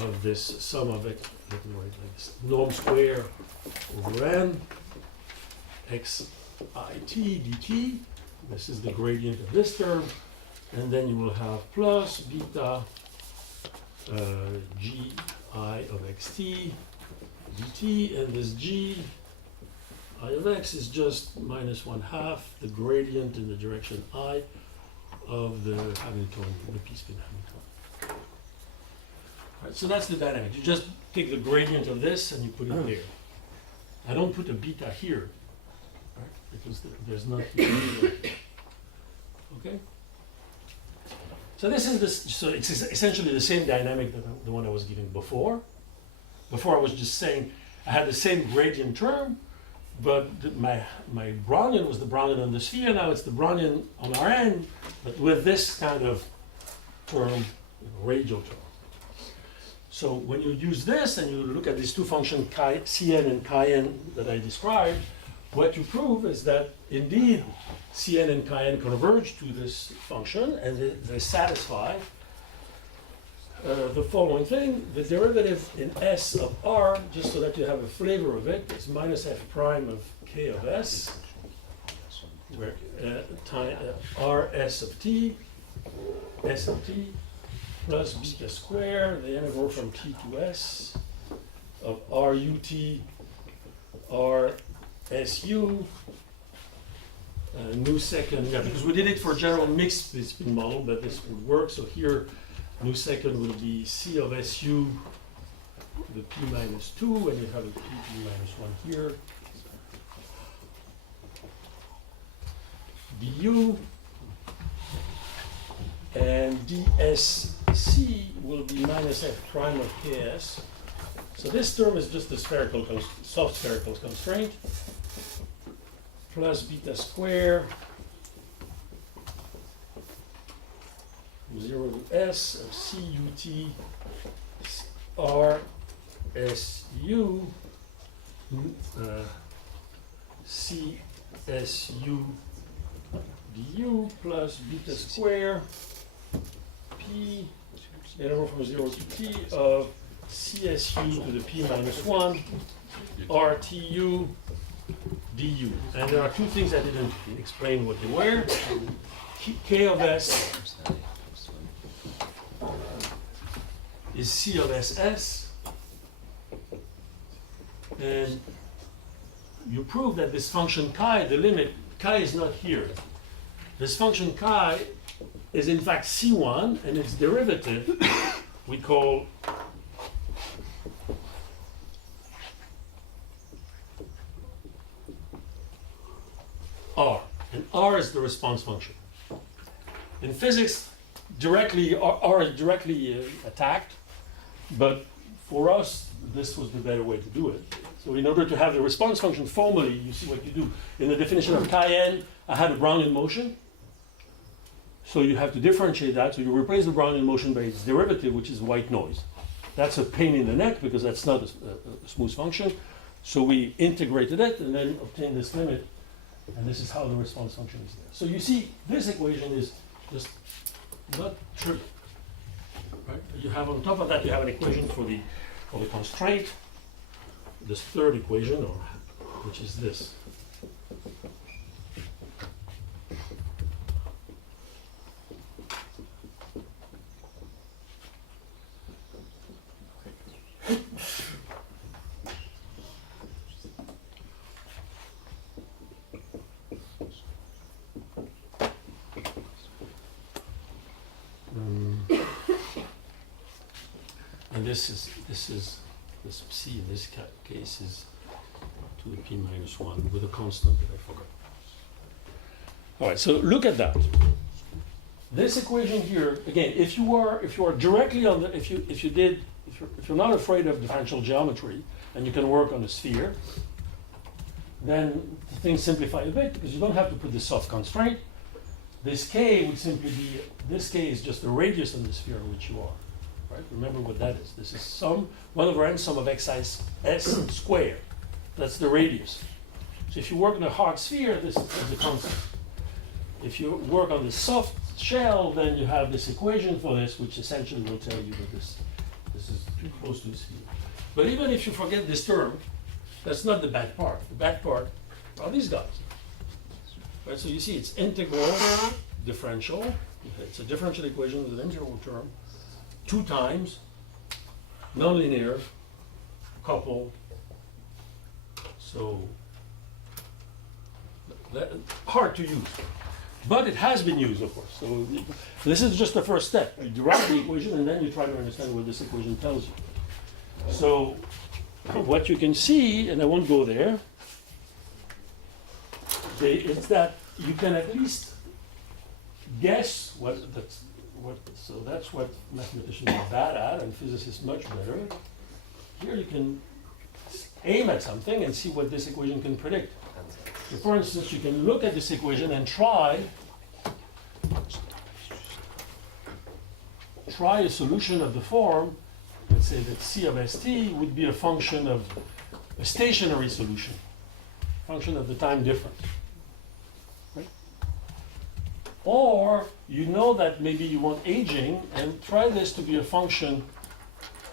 of this sum of it, let me write like this, norm square over n, x I t dt. This is the gradient of this term, and then you will have plus beta g I of xt dt, and this g I of x is just minus 1/2 the gradient in the direction I of the Hamiltonian, the p-spin Hamiltonian. Right, so that's the dynamic. You just take the gradient of this and you put it there. I don't put a beta here, right? Because there's nothing. Okay. So this is so it's essentially the same dynamic that the one I was giving before. Before I was just saying I had the same gradient term, but my Brownian was the Brownian on the sphere. Now it's the Brownian on Rn, but with this kind of term, radial term. So when you use this and you look at these two functions, Cn and Cn that I described, what you prove is that indeed Cn and Cn converge to this function, and they satisfy the following thing. The derivative in S of R, just so that you have a flavor of it, is minus f prime of k of S where time Rs of t, s of t, plus beta square, the integral from t to s of RUT, RSU, new second, yeah, because we did it for general mixed spin model, but this would work. So here, new second will be C of SU, the P minus 2, and you have a P minus 1 here. du, and dsc will be minus f prime of ks. So this term is just the spherical, soft spherical constraint, plus beta square, 0 to s of cut rsu csu du plus beta square p integral from 0 to t of csu to the p minus 1 rtu du. And there are two things I didn't explain what they were. K of s is C of ss, and you prove that this function chi, the limit, chi is not here. This function chi is in fact C1, and its derivative we call R, and R is the response function. In physics, directly R is directly attacked, but for us, this was the better way to do it. So in order to have the response function formally, you see what you do. In the definition of chi n, I had a Brownian motion. So you have to differentiate that. So you replace the Brownian motion by its derivative, which is white noise. That's a pain in the neck because that's not a smooth function. So we integrated it and then obtained this limit. And this is how the response function is there. So you see, this equation is just not trivial. Right? You have on top of that, you have an equation for the constraint, this third equation, or which is this. And this C in this case is to the p minus 1 with a constant that I forgot. All right, so look at that. This equation here, again, if you are directly on the, if you're not afraid of differential geometry and you can work on a sphere, then things simplify a bit because you don't have to put this soft constraint. This k would simply be, this k is just the radius of the sphere in which you are. Right? Remember what that is. This is sum, 1 over n sum of xi s squared. That's the radius. So if you work on a hard sphere, this is the constant. If you work on the soft shell, then you have this equation for this, which essentially will tell you that this is too close to the sphere. But even if you forget this term, that's not the bad part. The bad part are these guys. Right? So you see it's integral differential. It's a differential equation with an integral term. 2 times nonlinear couple. So that, hard to use, but it has been used, of course. So this is just the first step. You derive the equation and then you try to understand what this equation tells you. So what you can see, and I won't go there, it's that you can at least guess so that's what mathematicians are bad at, and physicists much better. Here you can aim at something and see what this equation can predict. So for instance, you can look at this equation and try a solution of the form, let's say that C of st would be a function of a stationary solution, function of the time difference. Or you know that maybe you want aging, and try this to be a function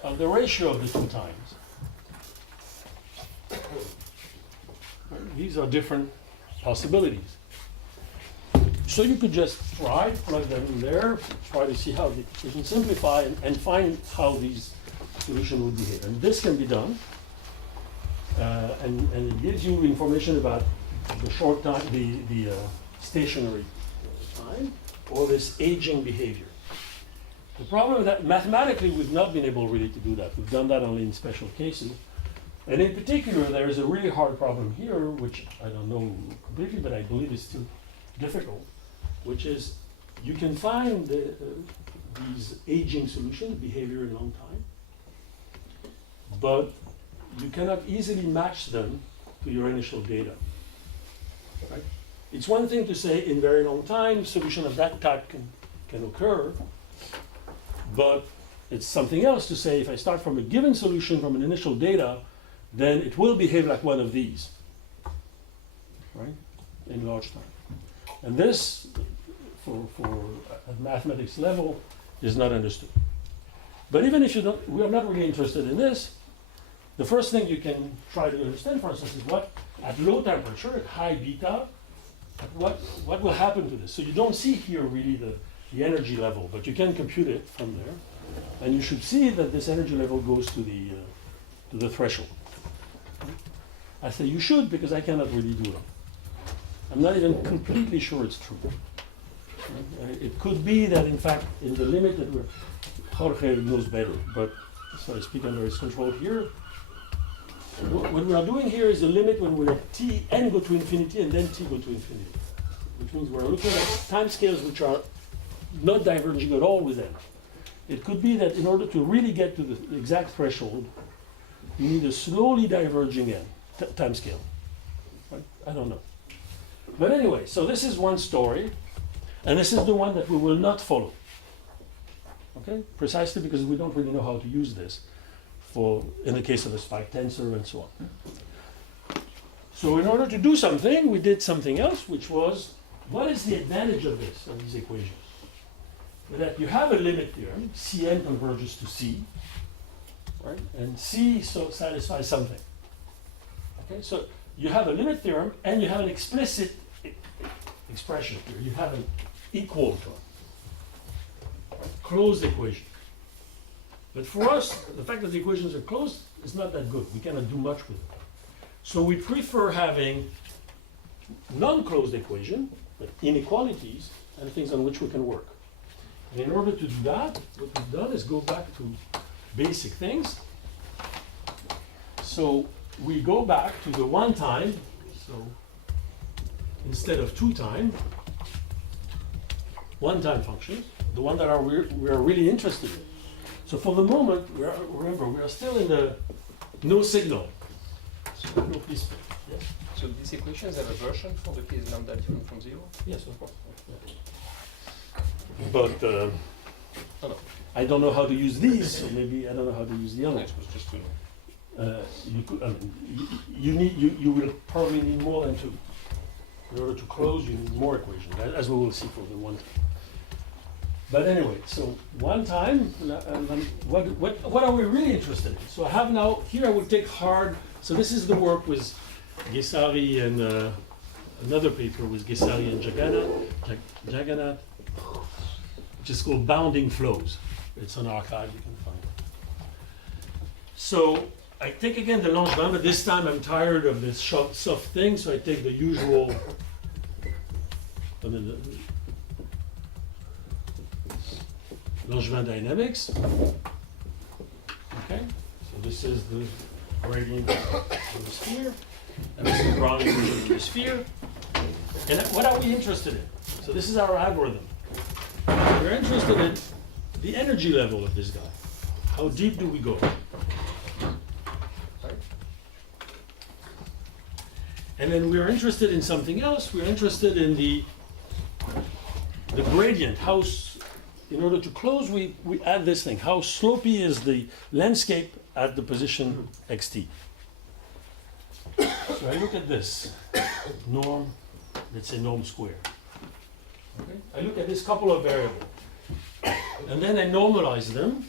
of the ratio of the 2 times. These are different possibilities. So you could just try, plug them in there, try to see how you can simplify and find how these solutions would behave. And this can be done. And it gives you information about the short time, the stationary time, or this aging behavior. The problem is that mathematically we've not been able really to do that. We've done that only in special cases. And in particular, there is a really hard problem here, which I don't know completely, but I believe is still difficult, which is you can find these aging solutions, behavior in long time, but you cannot easily match them to your initial data. Right? It's one thing to say in very long time, solution of that type can occur, but it's something else to say if I start from a given solution from an initial data, then it will behave like one of these, right, in large time. And this, for at mathematics level, is not understood. But even if we are not really interested in this, the first thing you can try to understand, for instance, is what, at low temperature, at high beta, what will happen to this? So you don't see here really the energy level, but you can compute it from there. And you should see that this energy level goes to the threshold. I say you should because I cannot really do it. I'm not even completely sure it's true. It could be that, in fact, in the limit that Jorge knows better, but so I speak under his control here. What we are doing here is a limit when we let t n go to infinity and then t go to infinity, which means we're looking at timescales which are not diverging at all with n. It could be that in order to really get to the exact threshold, you need a slowly diverging n timescale. Right? I don't know. But anyway, so this is one story, and this is the one that we will not follow. Okay? Precisely because we don't really know how to use this in the case of a spike tensor and so on. So in order to do something, we did something else, which was, what is the advantage of this, of these equations? That you have a limit theorem, Cn converges to C, right? And C satisfies something. Okay, so you have a limit theorem and you have an explicit expression here. You have an equal term, right? Closed equation. But for us, the fact that the equations are closed is not that good. We cannot do much with it. So we prefer having non-closed equation, but inequalities and things on which we can work. And in order to do that, what we've done is go back to basic things. So we go back to the one time, so instead of two time, one time functions, the one that we are really interested in. So for the moment, remember, we are still in the no signal. So no, please. Yes. So these equations have a version for the case lambda different from 0? Yes, of course. Yeah. But no. I don't know how to use these, so maybe I don't know how to use the No, other. it was just to know. You could, I mean, you will probably need more than two. In order to close, you need more equations, as we will see for the one time. But anyway, so one time, what are we really interested in? So I have now, here I will take hard, so this is the work with Gesari and another paper with Gesari and Jagannath, which is called Bounding Flows. It's an archive, you can find it. So I take again the Langevin, but this time I'm tired of this soft thing, so I take the usual, Langevin dynamics. Okay, so this is the gradient of the sphere, and this is the ground equation of the sphere. And what are we interested in? So this is our algorithm. We're interested in the energy level of this guy. How deep do we go? And then we're interested in something else. We're interested in the gradient. In order to close, we add this thing. How slopey is the landscape at the position xt? So I look at this norm, let's say norm square. Okay? I look at this couple of variables, and then I normalize them.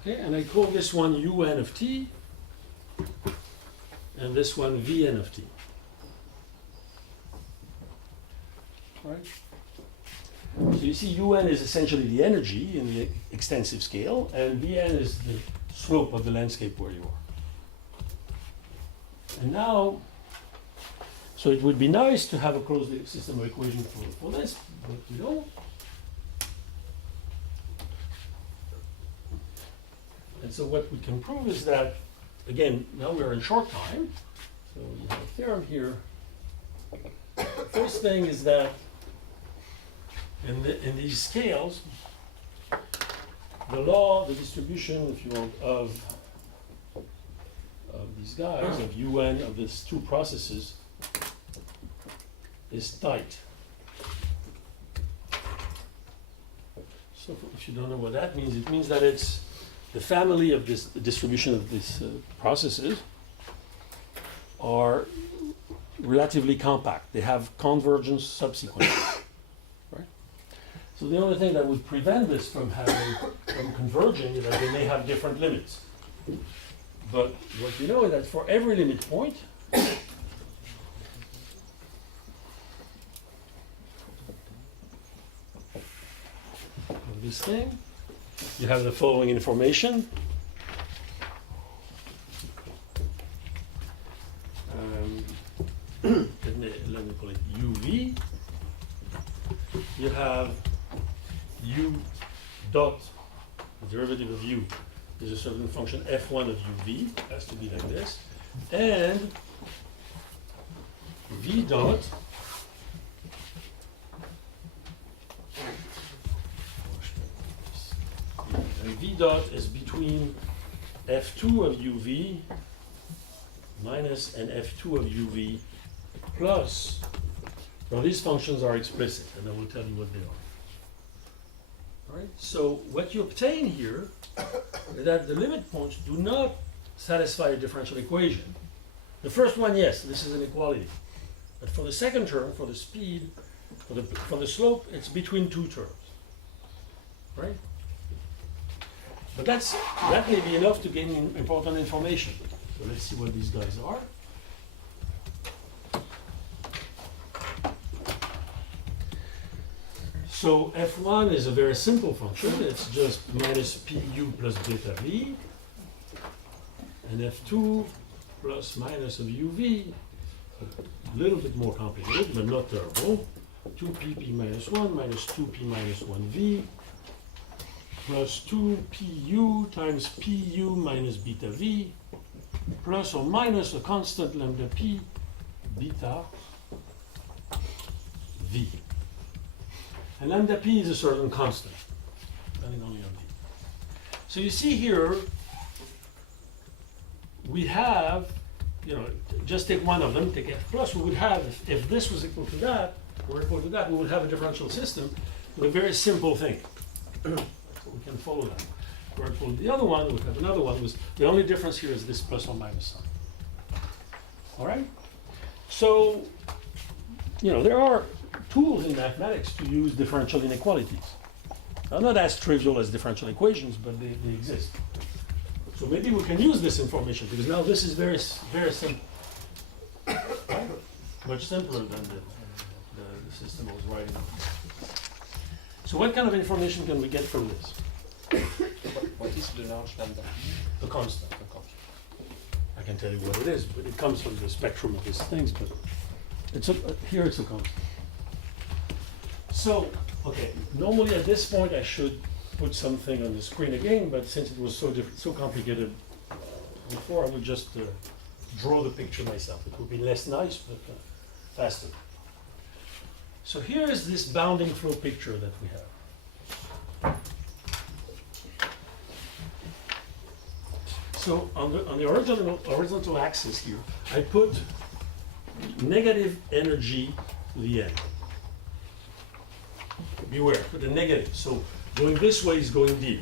Okay, and I call this one un of t, and this one Vn of t. Right? So you see Un is essentially the energy in the extensive scale, and Vn is the slope of the landscape where you are. And now, so it would be nice to have a closed system of equations for this, but we don't. And so what we can prove is that, again, now we're in short time, so you have a theorem here. First thing is that in these scales, the law, the distribution, if you want, of these guys, of UN, of these two processes, is tight. So if you don't know what that means, it means that it's the family of this, the distribution of these processes are relatively compact. They have convergence subsequently. Right? So the only thing that would prevent this from converging is that they may have different limits. But what you know is that for every limit point, of this thing, you have the following information. Let me call it UV. You have U dot, the derivative of U is a certain function f1 of UV, has to be like this, and V dot and V dot is between f2 of UV minus and f2 of UV plus. Now these functions are explicit, and I will tell you what they are. All right. So what you obtain here is that the limit points do not satisfy a differential equation. The first one, yes, this is an equality. But for the second term, for the speed, for the slope, it's between two terms. Right? But that may be enough to gain important information. So let's see what these guys are. So f1 is a very simple function. It's just minus pu plus beta v. And f2 plus minus of uv. A little bit more complicated, but not terrible. 2pp minus 1 minus 2p minus 1v plus 2pu times pu minus beta v plus or minus a constant lambda p beta v. And lambda p is a certain constant, depending only on v. So you see here, we have, just take one of them, take f plus, we would have, if this was equal to that, or equal to that, we would have a differential system with a very simple thing. So we can follow that. Or equal to the other one, we have another one, the only difference here is this plus or minus sign. All right? So, there are tools in mathematics to use differential inequalities. They're not as trivial as differential equations, but they exist. So maybe we can use this information, because now this is very, very simple. Right? Much simpler than the system I was writing. So what kind of information can we get from this? What is the large lambda? The constant. I can tell you what it is, but it comes from the spectrum of these things, but here it's a constant. So, okay, normally at this point I should put something on the screen again, but since it was so complicated before, I would just draw the picture myself. It would be less nice, but faster. So here is this bounding flow picture that we have. So on the horizontal axis here, I put negative energy to the end. Beware, put a negative. So going this way is going deep.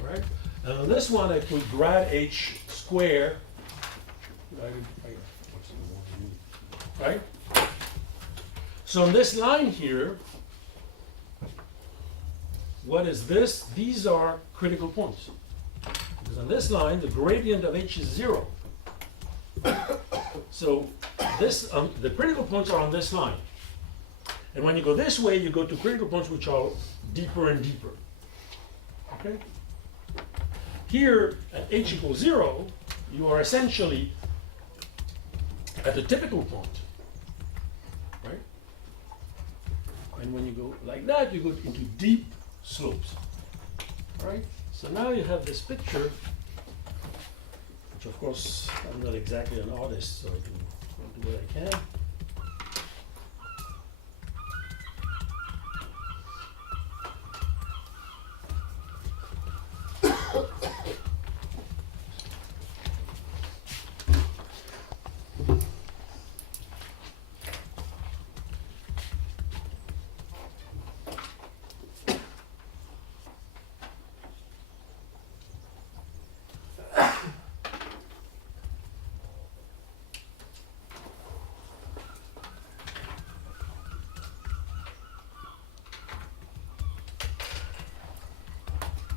All right? And on this one, I put grad h square. Right? So on this line here, what is this? These are critical points. Because on this line, the gradient of h is 0. So this, the critical points are on this line. And when you go this way, you go to critical points which are deeper and deeper. Okay? Here, at h equals 0, you are essentially at the typical point. Right? And when you go like that, you go into deep slopes. Right? So now you have this picture, which of course I'm not exactly an artist, so I can do what I can.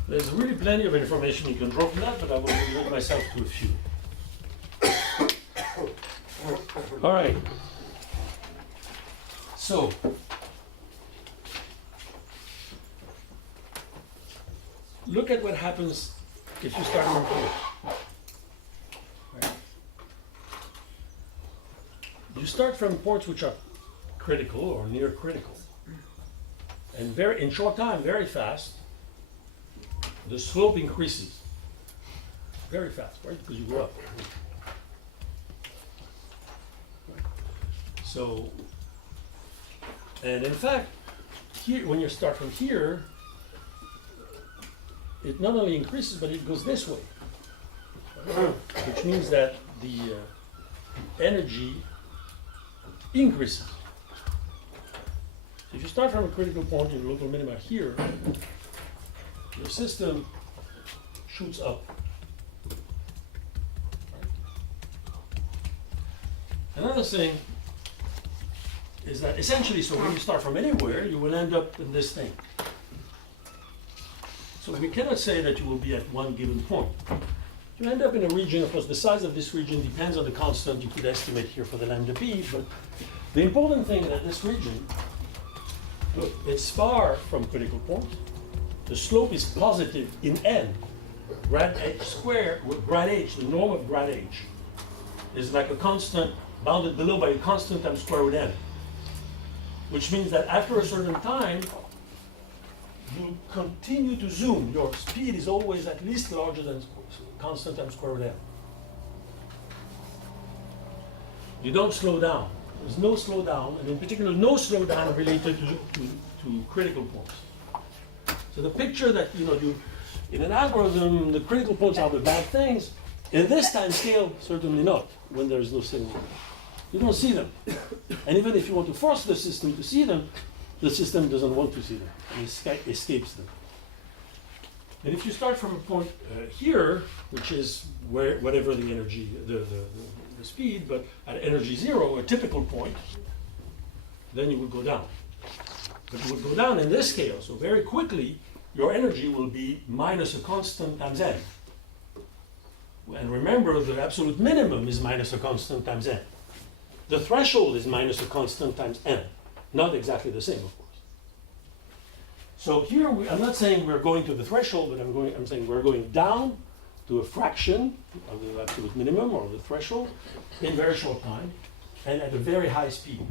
There's really plenty of information you can draw from that, but I will limit myself to a few. All right. So, look at what happens if you start from here. Right? You start from points which are critical or near critical. And in short time, very fast, the slope increases very fast, right? Because you go up. So, and in fact, here, when you start from here, it not only increases, but it goes this way, which means that the energy increases. So if you start from a critical point in local minima here, your system shoots up. Another thing is that essentially, so when you start from anywhere, you will end up in this thing. So we cannot say that you will be at one given point. You end up in a region, of course, the size of this region depends on the constant you could estimate here for the lambda p, but the important thing is that this region, look, it's far from critical point. The slope is positive in n. Grad h squared, with grad h, the norm of grad h, is like a constant bounded below by a constant times square root n. Which means that after a certain time, you continue to zoom. Your speed is always at least larger than constant times square root n. You don't slow down. There's no slowdown, and in particular, no slowdown related to critical points. So the picture that you in an algorithm, the critical points are the bad things. In this time scale, certainly not. When there is no signal, you don't see them. And even if you want to force the system to see them, the system doesn't want to see them. It escapes them. And if you start from a point here, which is where whatever the energy, the speed, but at energy 0, a typical point, then you would go down. But you would go down in this scale, so very quickly, your energy will be minus a constant times n. And remember, the absolute minimum is minus a constant times n. The threshold is minus a constant times n. Not exactly the same, of course. So here, I'm not saying we're going to the threshold, but I'm saying we're going down to a fraction of the absolute minimum or the threshold in very short time and at a very high speed.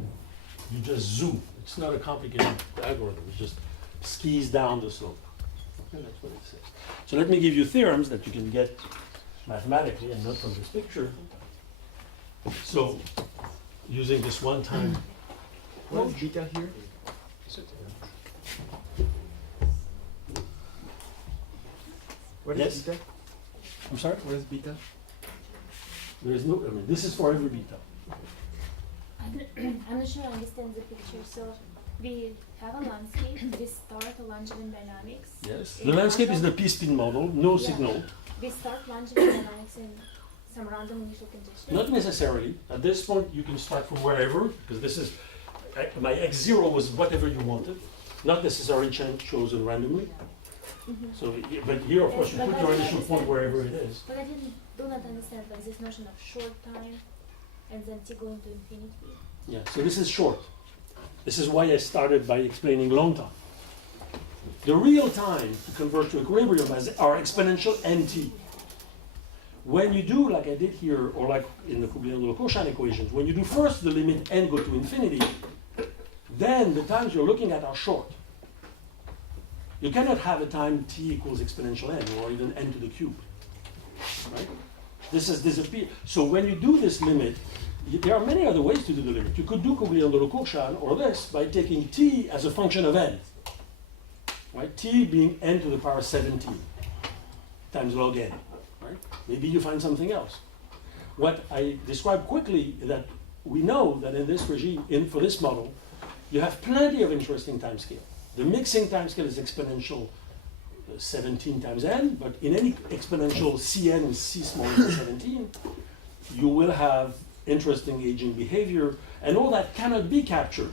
You just zoom. It's not a complicated algorithm. It just skis down the slope. Okay, that's what it says. So let me give you theorems that you can get mathematically and not from this picture. So using this one time. What is beta here? What is Yes? beta? I'm sorry? What is beta? There is no, this is for every beta. I'm not sure I understand the picture. So we have a landscape, we start a Langevin dynamics. Yes. The landscape is the p-spin model, no signal. We start Langevin dynamics in some random initial condition. Not necessarily. At this point, you can start from wherever, because this is, my x0 was whatever you wanted, not necessarily chosen randomly. Mhm. So, but here, of course, you Yes, put but your I initial point understand. wherever it is. But I do not understand like this notion of short time and then t going to infinity. Yeah, so this is short. This is why I started by explaining long time. The real time to convert to equilibrium are exponential nt. When you do, like I did here, or like in the Coulomb-Cauchy equations, when you do first the limit n go to infinity, then the times you're looking at are short. You cannot have a time t equals exponential n, or even n to the cube. Right? This has disappeared. So when you do this limit, there are many other ways to do the limit. You could do Coulomb-Cauchy or this by taking t as a function of n. Right? T being n to the power 17 times log n. Right? Maybe you find something else. What I described quickly is that we know that in this regime, for this model, you have plenty of interesting time scale. The mixing time scale is exponential 17 times n, but in any exponential Cn with c smaller than 17, you will have interesting aging behavior, and all that cannot be captured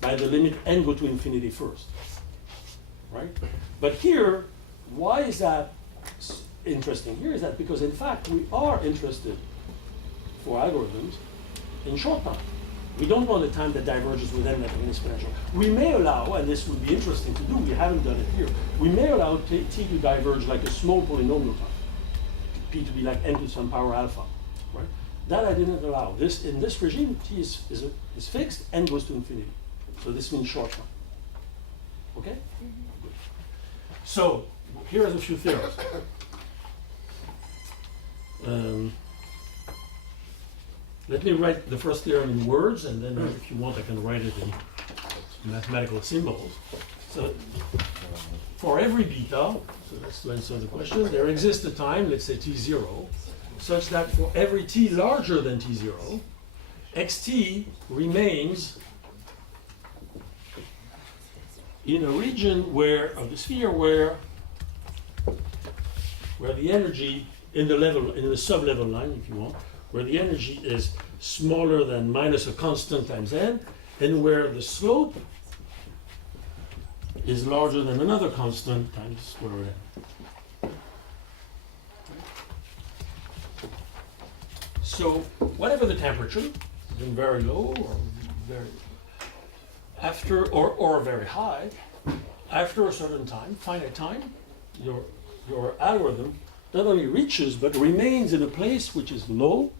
by the limit n go to infinity first. Right? But here, why is that interesting? Here is that because in fact we are interested for algorithms in short time. We don't want a time that diverges with n like an exponential. We may allow, and this would be interesting to do, we haven't done it here, we may allow t to diverge like a small polynomial time. P to be like n to some power alpha. Right? That I didn't allow. This in this regime, t is fixed, n goes to infinity. So this means short time. Okay? Good. So here's a few theorems. Let me write the first theorem in words, and then if you want, I can write it in mathematical symbols. So for every beta, so that's to answer the question, there exists a time, let's say t0, such that for every t larger than t0, xt remains in a region of the sphere where the energy in the sub-level line, if you want, where the energy is smaller than minus a constant times n, and where the slope is larger than another constant times square root n. So whatever the temperature, then very low or very or very high, after a certain time, finite time, your algorithm not only reaches but remains in a place which is low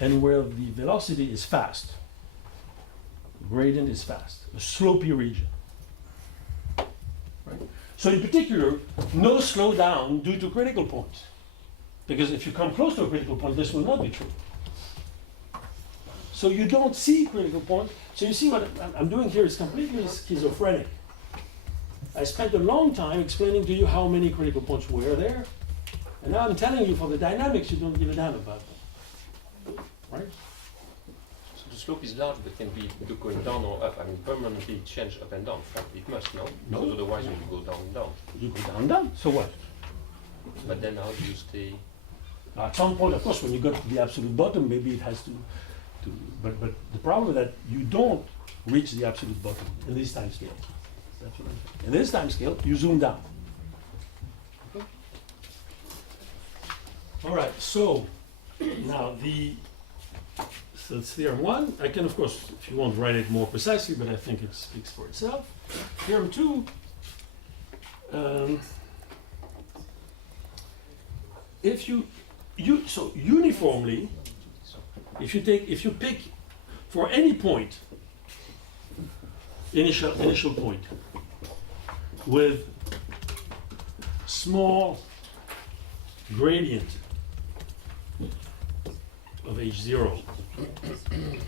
and where the velocity is fast. The gradient is fast, a slopey region. Right? So in particular, no slowdown due to critical points. Because if you come close to a critical point, this will not be true. So you don't see critical points. So you see what I'm doing here is completely schizophrenic. I spent a long time explaining to you how many critical points were there. And now I'm telling you for the dynamics, you don't give a damn about them. Right? So the slope is large, but can be going down or up. I mean, permanently change up and down. It must, no? No. Because otherwise you will go down and down. You go down, down. So what? But then how do you stay? At some point, of course, when you go to the absolute bottom, maybe it has to but the problem is that you don't reach the absolute bottom in this time scale. That's what I'm saying. In this time scale, you zoom down. Okay? All right, so now so it's theorem 1. I can, of course, if you want, write it more precisely, but I think it speaks for itself. Theorem 2. If so uniformly, if you pick for any point, initial point, with small gradient of h0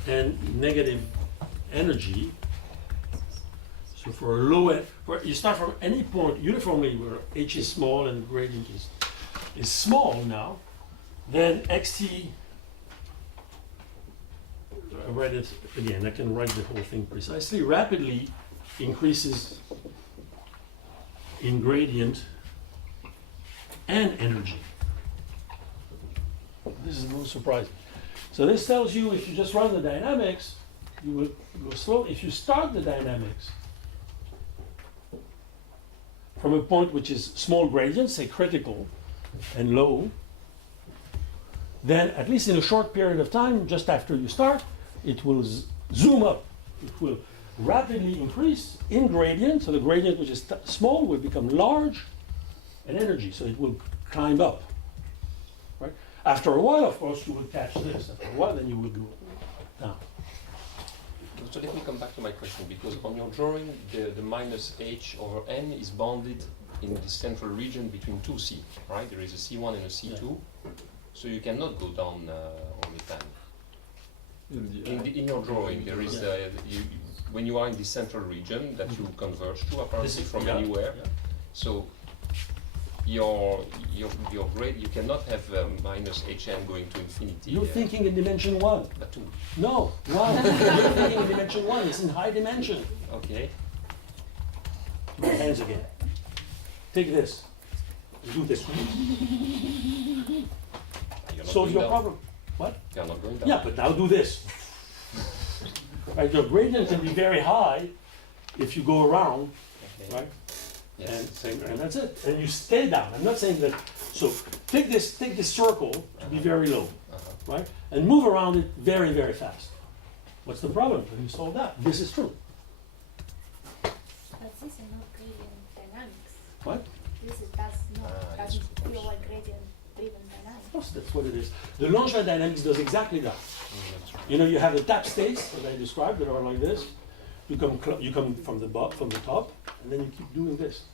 and negative energy, so for a low you start from any point uniformly where h is small and gradient is small now, then xt, I write it again, I can write the whole thing precisely, rapidly increases in gradient and energy. This is most surprising. So this tells you if you just run the dynamics, you will go slow. If you start the dynamics from a point which is small gradient, say critical and low, then at least in a short period of time, just after you start, it will zoom up. It will rapidly increase in gradient, so the gradient which is small will become large in energy, so it will climb up. Right? After a while, of course, you will catch this. After a while, then you will go down. So let me come back to my question, because on your drawing, the minus h over n is bounded in the central region between two C, right? There is a C1 and a C2, so you cannot go down only 10. In your drawing, there is when you are in the central region that you converge to apparently from anywhere. Yeah. So your grade, you cannot have minus hn going to infinity. You're thinking in dimension 1. But 2. No, 1. You're thinking in dimension 1. It's in high dimension. Okay. My hands again. Take this. Do this. You're not Solve going your down. problem. What? You're not going down. Yeah, but now do this. Right, your gradient can be very high if you go around, Okay. right? Yes. And that's it. And you stay down. I'm not saying that. So take this circle to be very low, right? And move around it very, very fast. What's the problem? Can you solve that? This is true. But this is not gradient dynamics. What? This is doesn't feel like gradient driven dynamics. Of course, that's what it is. The Langevin dynamics does exactly that. You know, you have the tap states that I described that are like this. You come from the top, and then you keep doing this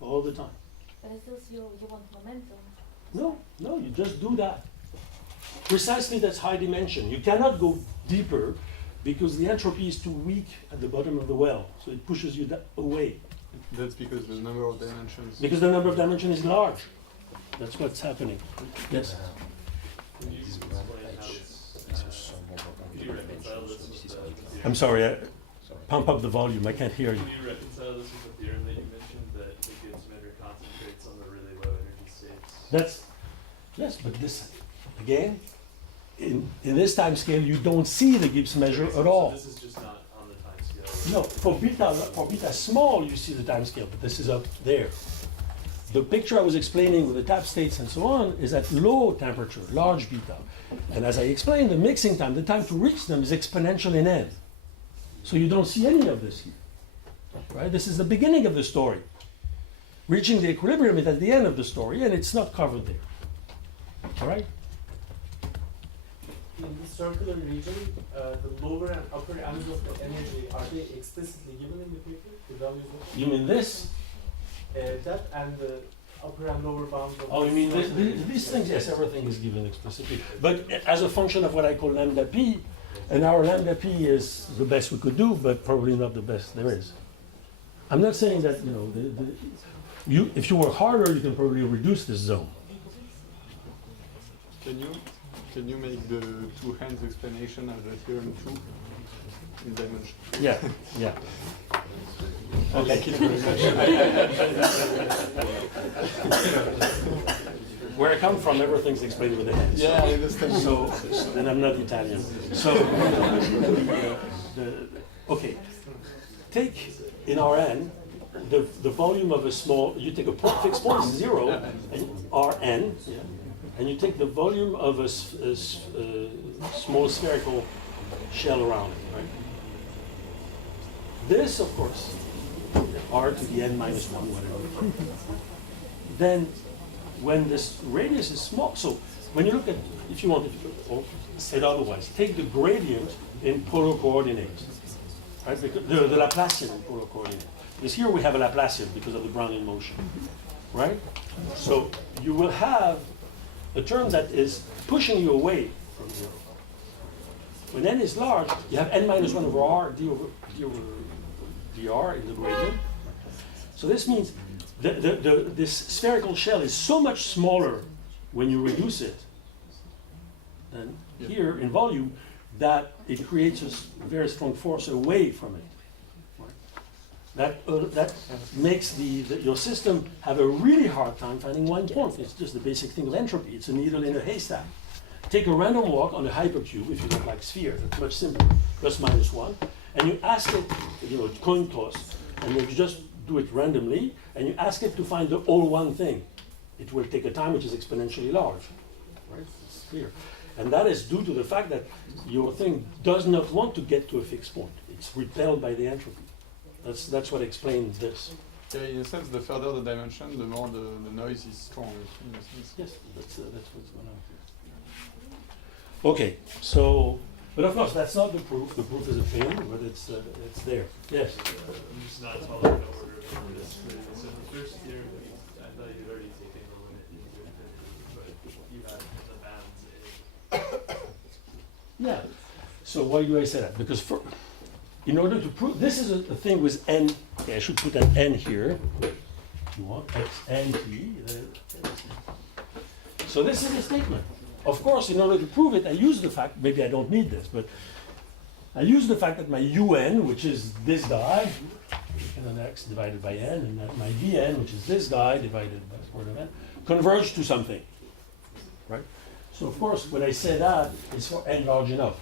all the time. But I still feel you want momentum. No, you just do that. Precisely, that's high dimension. You cannot go deeper because the entropy is too weak at the bottom of the well, so it pushes you away. That's because the number of dimensions. Because the number of dimensions is large. That's what's happening. Yes. Can you explain how can you reconcile this with the theorem? I'm sorry. Pump up the volume. I can't hear you. Can you reconcile this with the theorem that you mentioned that the Gibbs measure concentrates on the really low energy states? Yes, but this again, in this time scale, you don't see the Gibbs measure at all. So this is just not on the time scale. No, for beta small, you see the time scale, but this is up there. The picture I was explaining with the tap states and so on is at low temperature, large beta. And as I explained, the mixing time, the time to reach them is exponential in n. So you don't see any of this here. Right? This is the beginning of the story. Reaching the equilibrium is at the end of the story, and it's not covered there. All right? In the circular region, the lower and upper ends of the energy, are they explicitly given in the paper, the values of You mean this? that and the upper and lower bounds of Oh, you mean these things? Yes, everything is given explicitly. But as a function of what I call lambda p, and our lambda p is the best we could do, but probably not the best there is. I'm not saying that, if you work harder, you can probably reduce this zone. Can you make the two hands explanation as the theorem 2 in dimension? Yeah, yeah. I like it very much. Where I come from, everything's explained with the hands. Yeah, I understand. So, and I'm not Italian. So, okay. Take in Rn the volume of a small. You take a fixed point, 0, and Rn, and you take the volume of a small spherical shell around it, right? This, of course, R to the n minus 1, whatever. Then, when this radius is small, so when you look at, if you want, or said otherwise, take the gradient in polar coordinates, right? Because the Laplacian in polar coordinates. Because here we have a Laplacian because of the Brownian motion, right? So you will have a term that is pushing you away from 0. When n is large, you have n minus 1 over r d over dr in the gradient. So this means this spherical shell is so much smaller when you reduce it than here in volume that it creates a very strong force away from it. That makes your system have a really hard time finding one point. It's just the basic thing of entropy. It's a needle in a haystack. Take a random walk on a hypercube if you don't like spheres. It's much simpler, plus minus 1, and you ask it, coin toss, and then you just do it randomly, and you ask it to find the all one thing, it will take a time which is exponentially large, right? It's clear. And that is due to the fact that your thing does not want to get to a fixed point. It's repelled by the entropy. That's what explains this. Yeah, in a sense, the further the dimension, the more the noise is strong. In a sense. Yes, that's what's going on here. Okay, so, but of course, that's not the proof. The proof is a pain, but it's there. Yes? I'm just not following the order of this. So the first theorem, I thought you'd already taken the limit into infinity, but you had the bounds in. Yeah. So why do I say that? Because in order to prove, this is a thing with n. Okay, I should put an n here. If you want x n t. So this is a statement. Of course, in order to prove it, I use the fact. Maybe I don't need this, but I use the fact that my un, which is this guy, and then x divided by n, and that my vn, which is this guy divided by square root of n, converge to something, right? So of course, when I say that, it's for n large enough.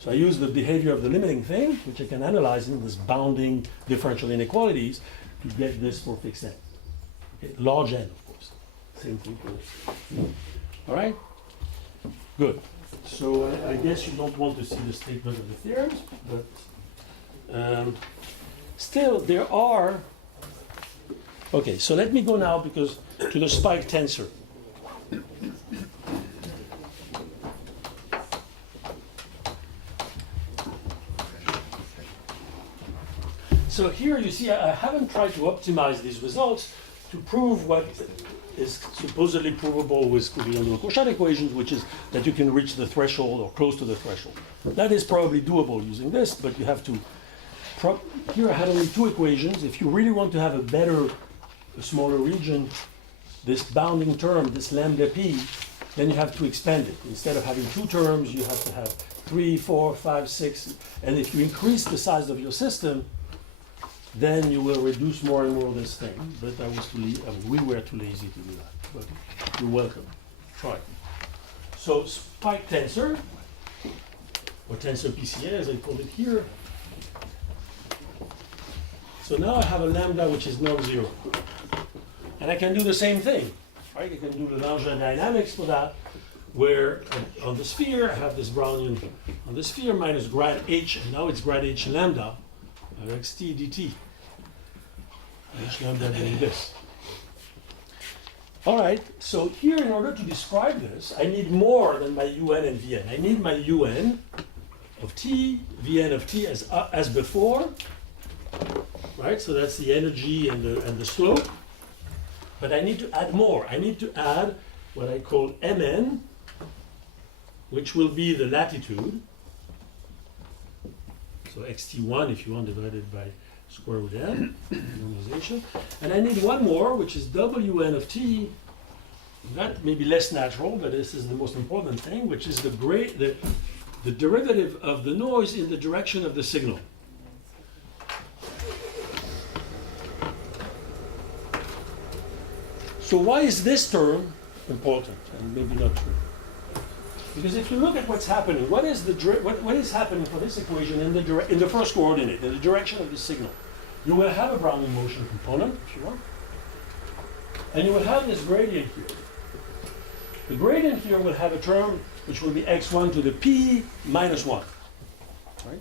So I use the behavior of the limiting thing, which I can analyze in this bounding differential inequalities, to get this for fixed n. Okay, large n, of course. Same thing for this. All right? Good. So I guess you don't want to see the statement of the theorems, but still there are. Okay, so let me go now to the spike tensor. So here you see I haven't tried to optimize these results to prove what is supposedly provable with Coulomb-Cauchat equations, which is that you can reach the threshold or close to the threshold. That is probably doable using this, but you have to. Here I had only two equations. If you really want to have a smaller region, this bounding term, this lambda p, then you have to expand it. Instead of having two terms, you have to have 3, 4, 5, 6. And if you increase the size of your system, then you will reduce more and more this thing. But we were too lazy to do that. But you're welcome. Try. So spike tensor, or tensor PCA as I call it here. So now I have a lambda which is non-zero. And I can do the same thing. Right? I can do the Langevin dynamics for that, where on the sphere I have this Brownian on the sphere minus grad h, and now it's grad h lambda of xt dt. H lambda being this. All right, so here in order to describe this, I need more than my un and vn. I need my un of t, vn of t as before, right? So that's the energy and the slope. But I need to add more. I need to add what I call mn, which will be the latitude. So xt1, if you want, divided by square root n, normalization. And I need one more, which is wn of t. That may be less natural, but this is the most important thing, which is the derivative of the noise in the direction of the signal. So why is this term important and maybe not true? Because if you look at what's happening, what is happening for this equation in the first coordinate, in the direction of the signal? You will have a Brownian motion component, if you want, and you will have this gradient here. The gradient here will have a term which will be x1 to the p minus 1, right?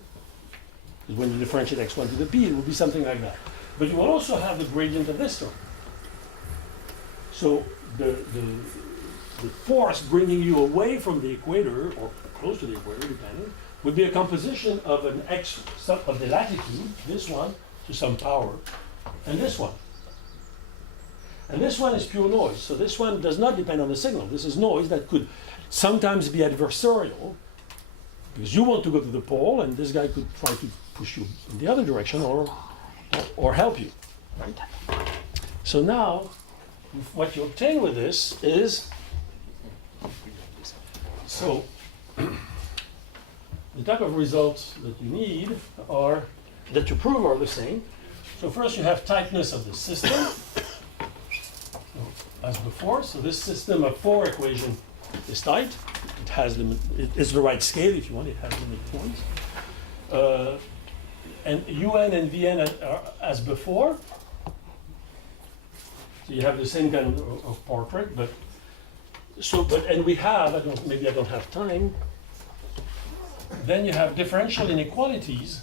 Because when you differentiate x1 to the p, it will be something like that. But you will also have the gradient of this term. So the force bringing you away from the equator, or close to the equator, depending, would be a composition of an x of the latitude, this one, to some power, and this one. And this one is pure noise. So this one does not depend on the signal. This is noise that could sometimes be adversarial, because you want to go to the pole, and this guy could try to push you in the other direction or help you, right? So now, what you obtain with this is, so the type of results that you need are, that you prove are the same. So first you have tightness of the system, as before. So this system of 4 equation is tight. It is the right scale if you want, it has limit points. and UN and VN are as before. So you have the same kind of portrait, but and we have, maybe I don't have time. Then you have differential inequalities,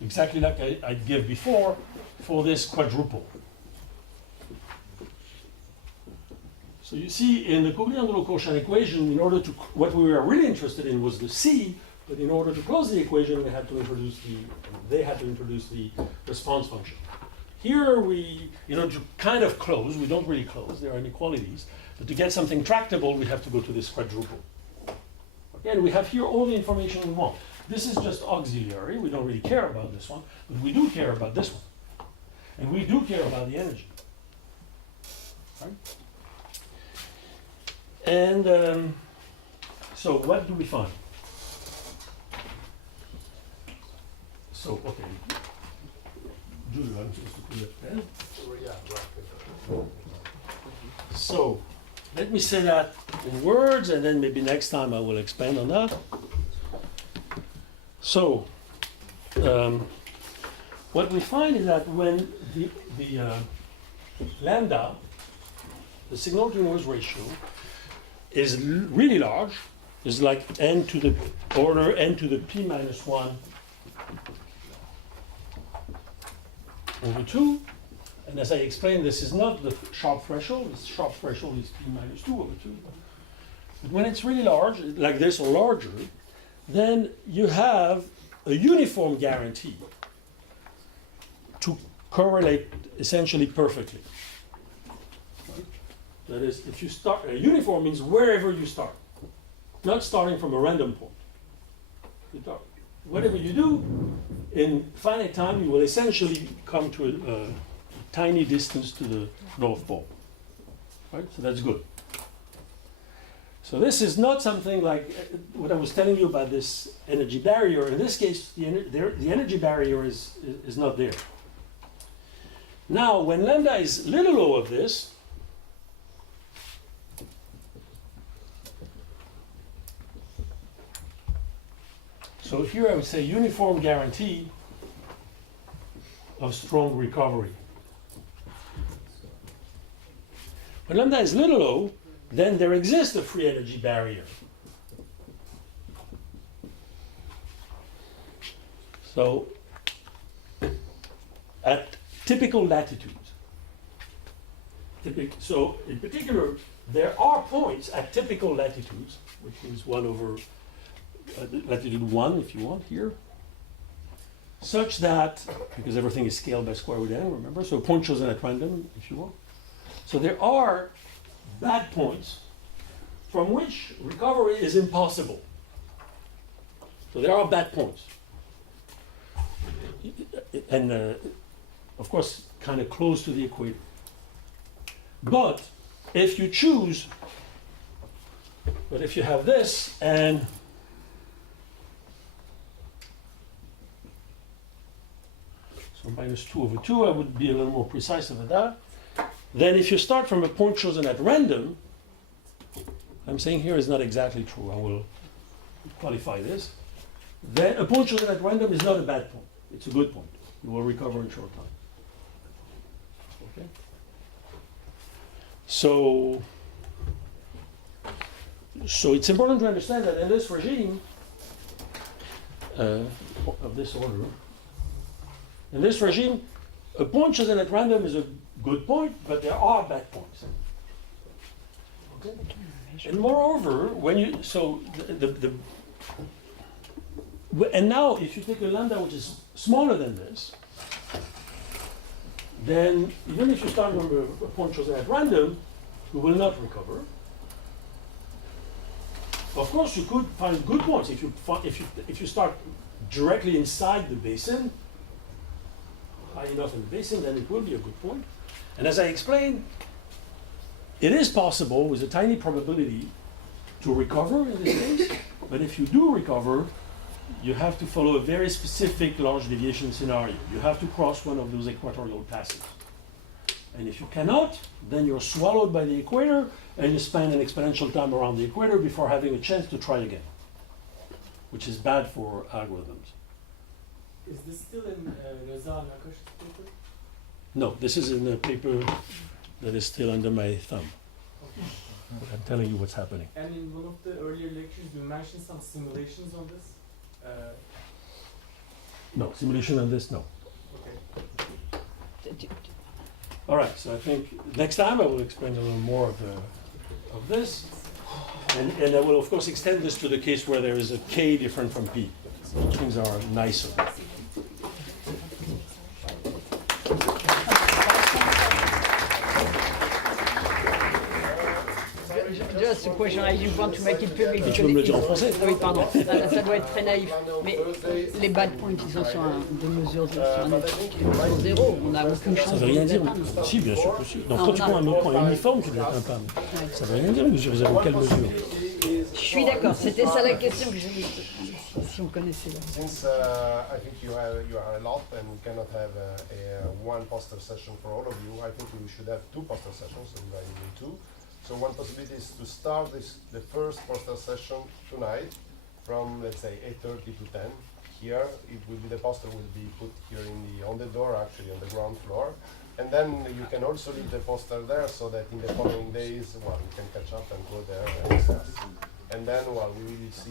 exactly like I gave before, for this quadruple. So you see, in the Coulomb quotient equation, in order to, what we were really interested in was the C, but in order to close the equation, they had to introduce the response function. Here we, to kind of close, we don't really close, there are inequalities, but to get something tractable, we have to go to this quadruple. Again, we have here all the information we want. This is just auxiliary, we don't really care about this one, but we do care about this one. And we do care about the energy. Right? And so what do we find? So, okay. Julie, I'm supposed to put it pen. So, let me say that in words, and then maybe next time I will expand on that. So, what we find is that when the lambda, the signal to noise ratio, is really large, is like n to the order n to the p minus 1 over 2. And as I explained, this is not the sharp threshold. The sharp threshold is p minus 2 over 2. But when it's really large, like this or larger, then you have a uniform guarantee to correlate essentially perfectly. Right? That is, if you start, a uniform means wherever you start, not starting from a random point. Whatever you do, in finite time, you will essentially come to a tiny distance to the North Pole. Right? So that's good. So this is not something like what I was telling you about this energy barrier. In this case, the energy barrier is not there. Now, when lambda is little o of this, so here I would say uniform guarantee of strong recovery. When lambda is little o, then there exists a free energy barrier. So at typical latitudes. So in particular, there are points at typical latitudes, which is 1 over latitude 1, if you want, here, such that, because everything is scaled by square root n, remember, so a point chosen at random, if you want. So there are bad points from which recovery is impossible. So there are bad points. And of course, kind of close to the equator. But if you choose, if you have this and so minus 2 over 2, I would be a little more precise about that. Then if you start from a point chosen at random, I'm saying here is not exactly true. I will qualify this. Then a point chosen at random is not a bad point. It's a good point. You will recover in short time. Okay. So it's important to understand that in this regime of this order, in this regime, a point chosen at random is a good point, but there are bad points. Okay. And moreover, when you and now if you take a lambda which is smaller than this, then even if you start from a point chosen at random, you will not recover. Of course, you could find good points if you start directly inside the basin, high enough in the basin, then it will be a good point. And as I explained, it is possible with a tiny probability to recover in this case, but if you do recover, you have to follow a very specific large deviation scenario. You have to cross one of those equatorial passes. And if you cannot, then you're swallowed by the equator and you spend an exponential time around the equator before having a chance to try again, which is bad for algorithms. Is this still in Reza Nakash's paper? No, this is in a paper that is still under my thumb. Okay. I'm telling you what's happening. And in one of the earlier lectures, you mentioned some simulations on this. No, simulation on this, no. Okay. All right, so I think next time I will explain a little more of this. And I will, of course, extend this to the case where there is a K different from P. Things are nicer. Just a question, I didn't want to make it public. Tu peux me le dire en français? Oui, pardon, ça doit être très naïf. Mais les bad points, ils sont sur des mesures sur un zéro, on n'a aucune chance. Ça veut rien dire. Si, bien sûr que si. Donc quand tu prends un point uniforme, tu dois être un PAM. Ça veut rien dire, mesure zéro. Quelle mesure? Je suis d'accord, c'était ça la question que je voulais si on connaissait. Since I think you are a lot and we cannot have one poster session for all of you, I think we should have two poster sessions, so divided in two. So one possibility is to start the first poster session tonight from, let's say, 8:30 to 10. Here, the poster will be put here on the door, actually, on the ground floor. And then you can also leave the poster there so that in the following days, you can catch up and go there and discuss. And then, we will see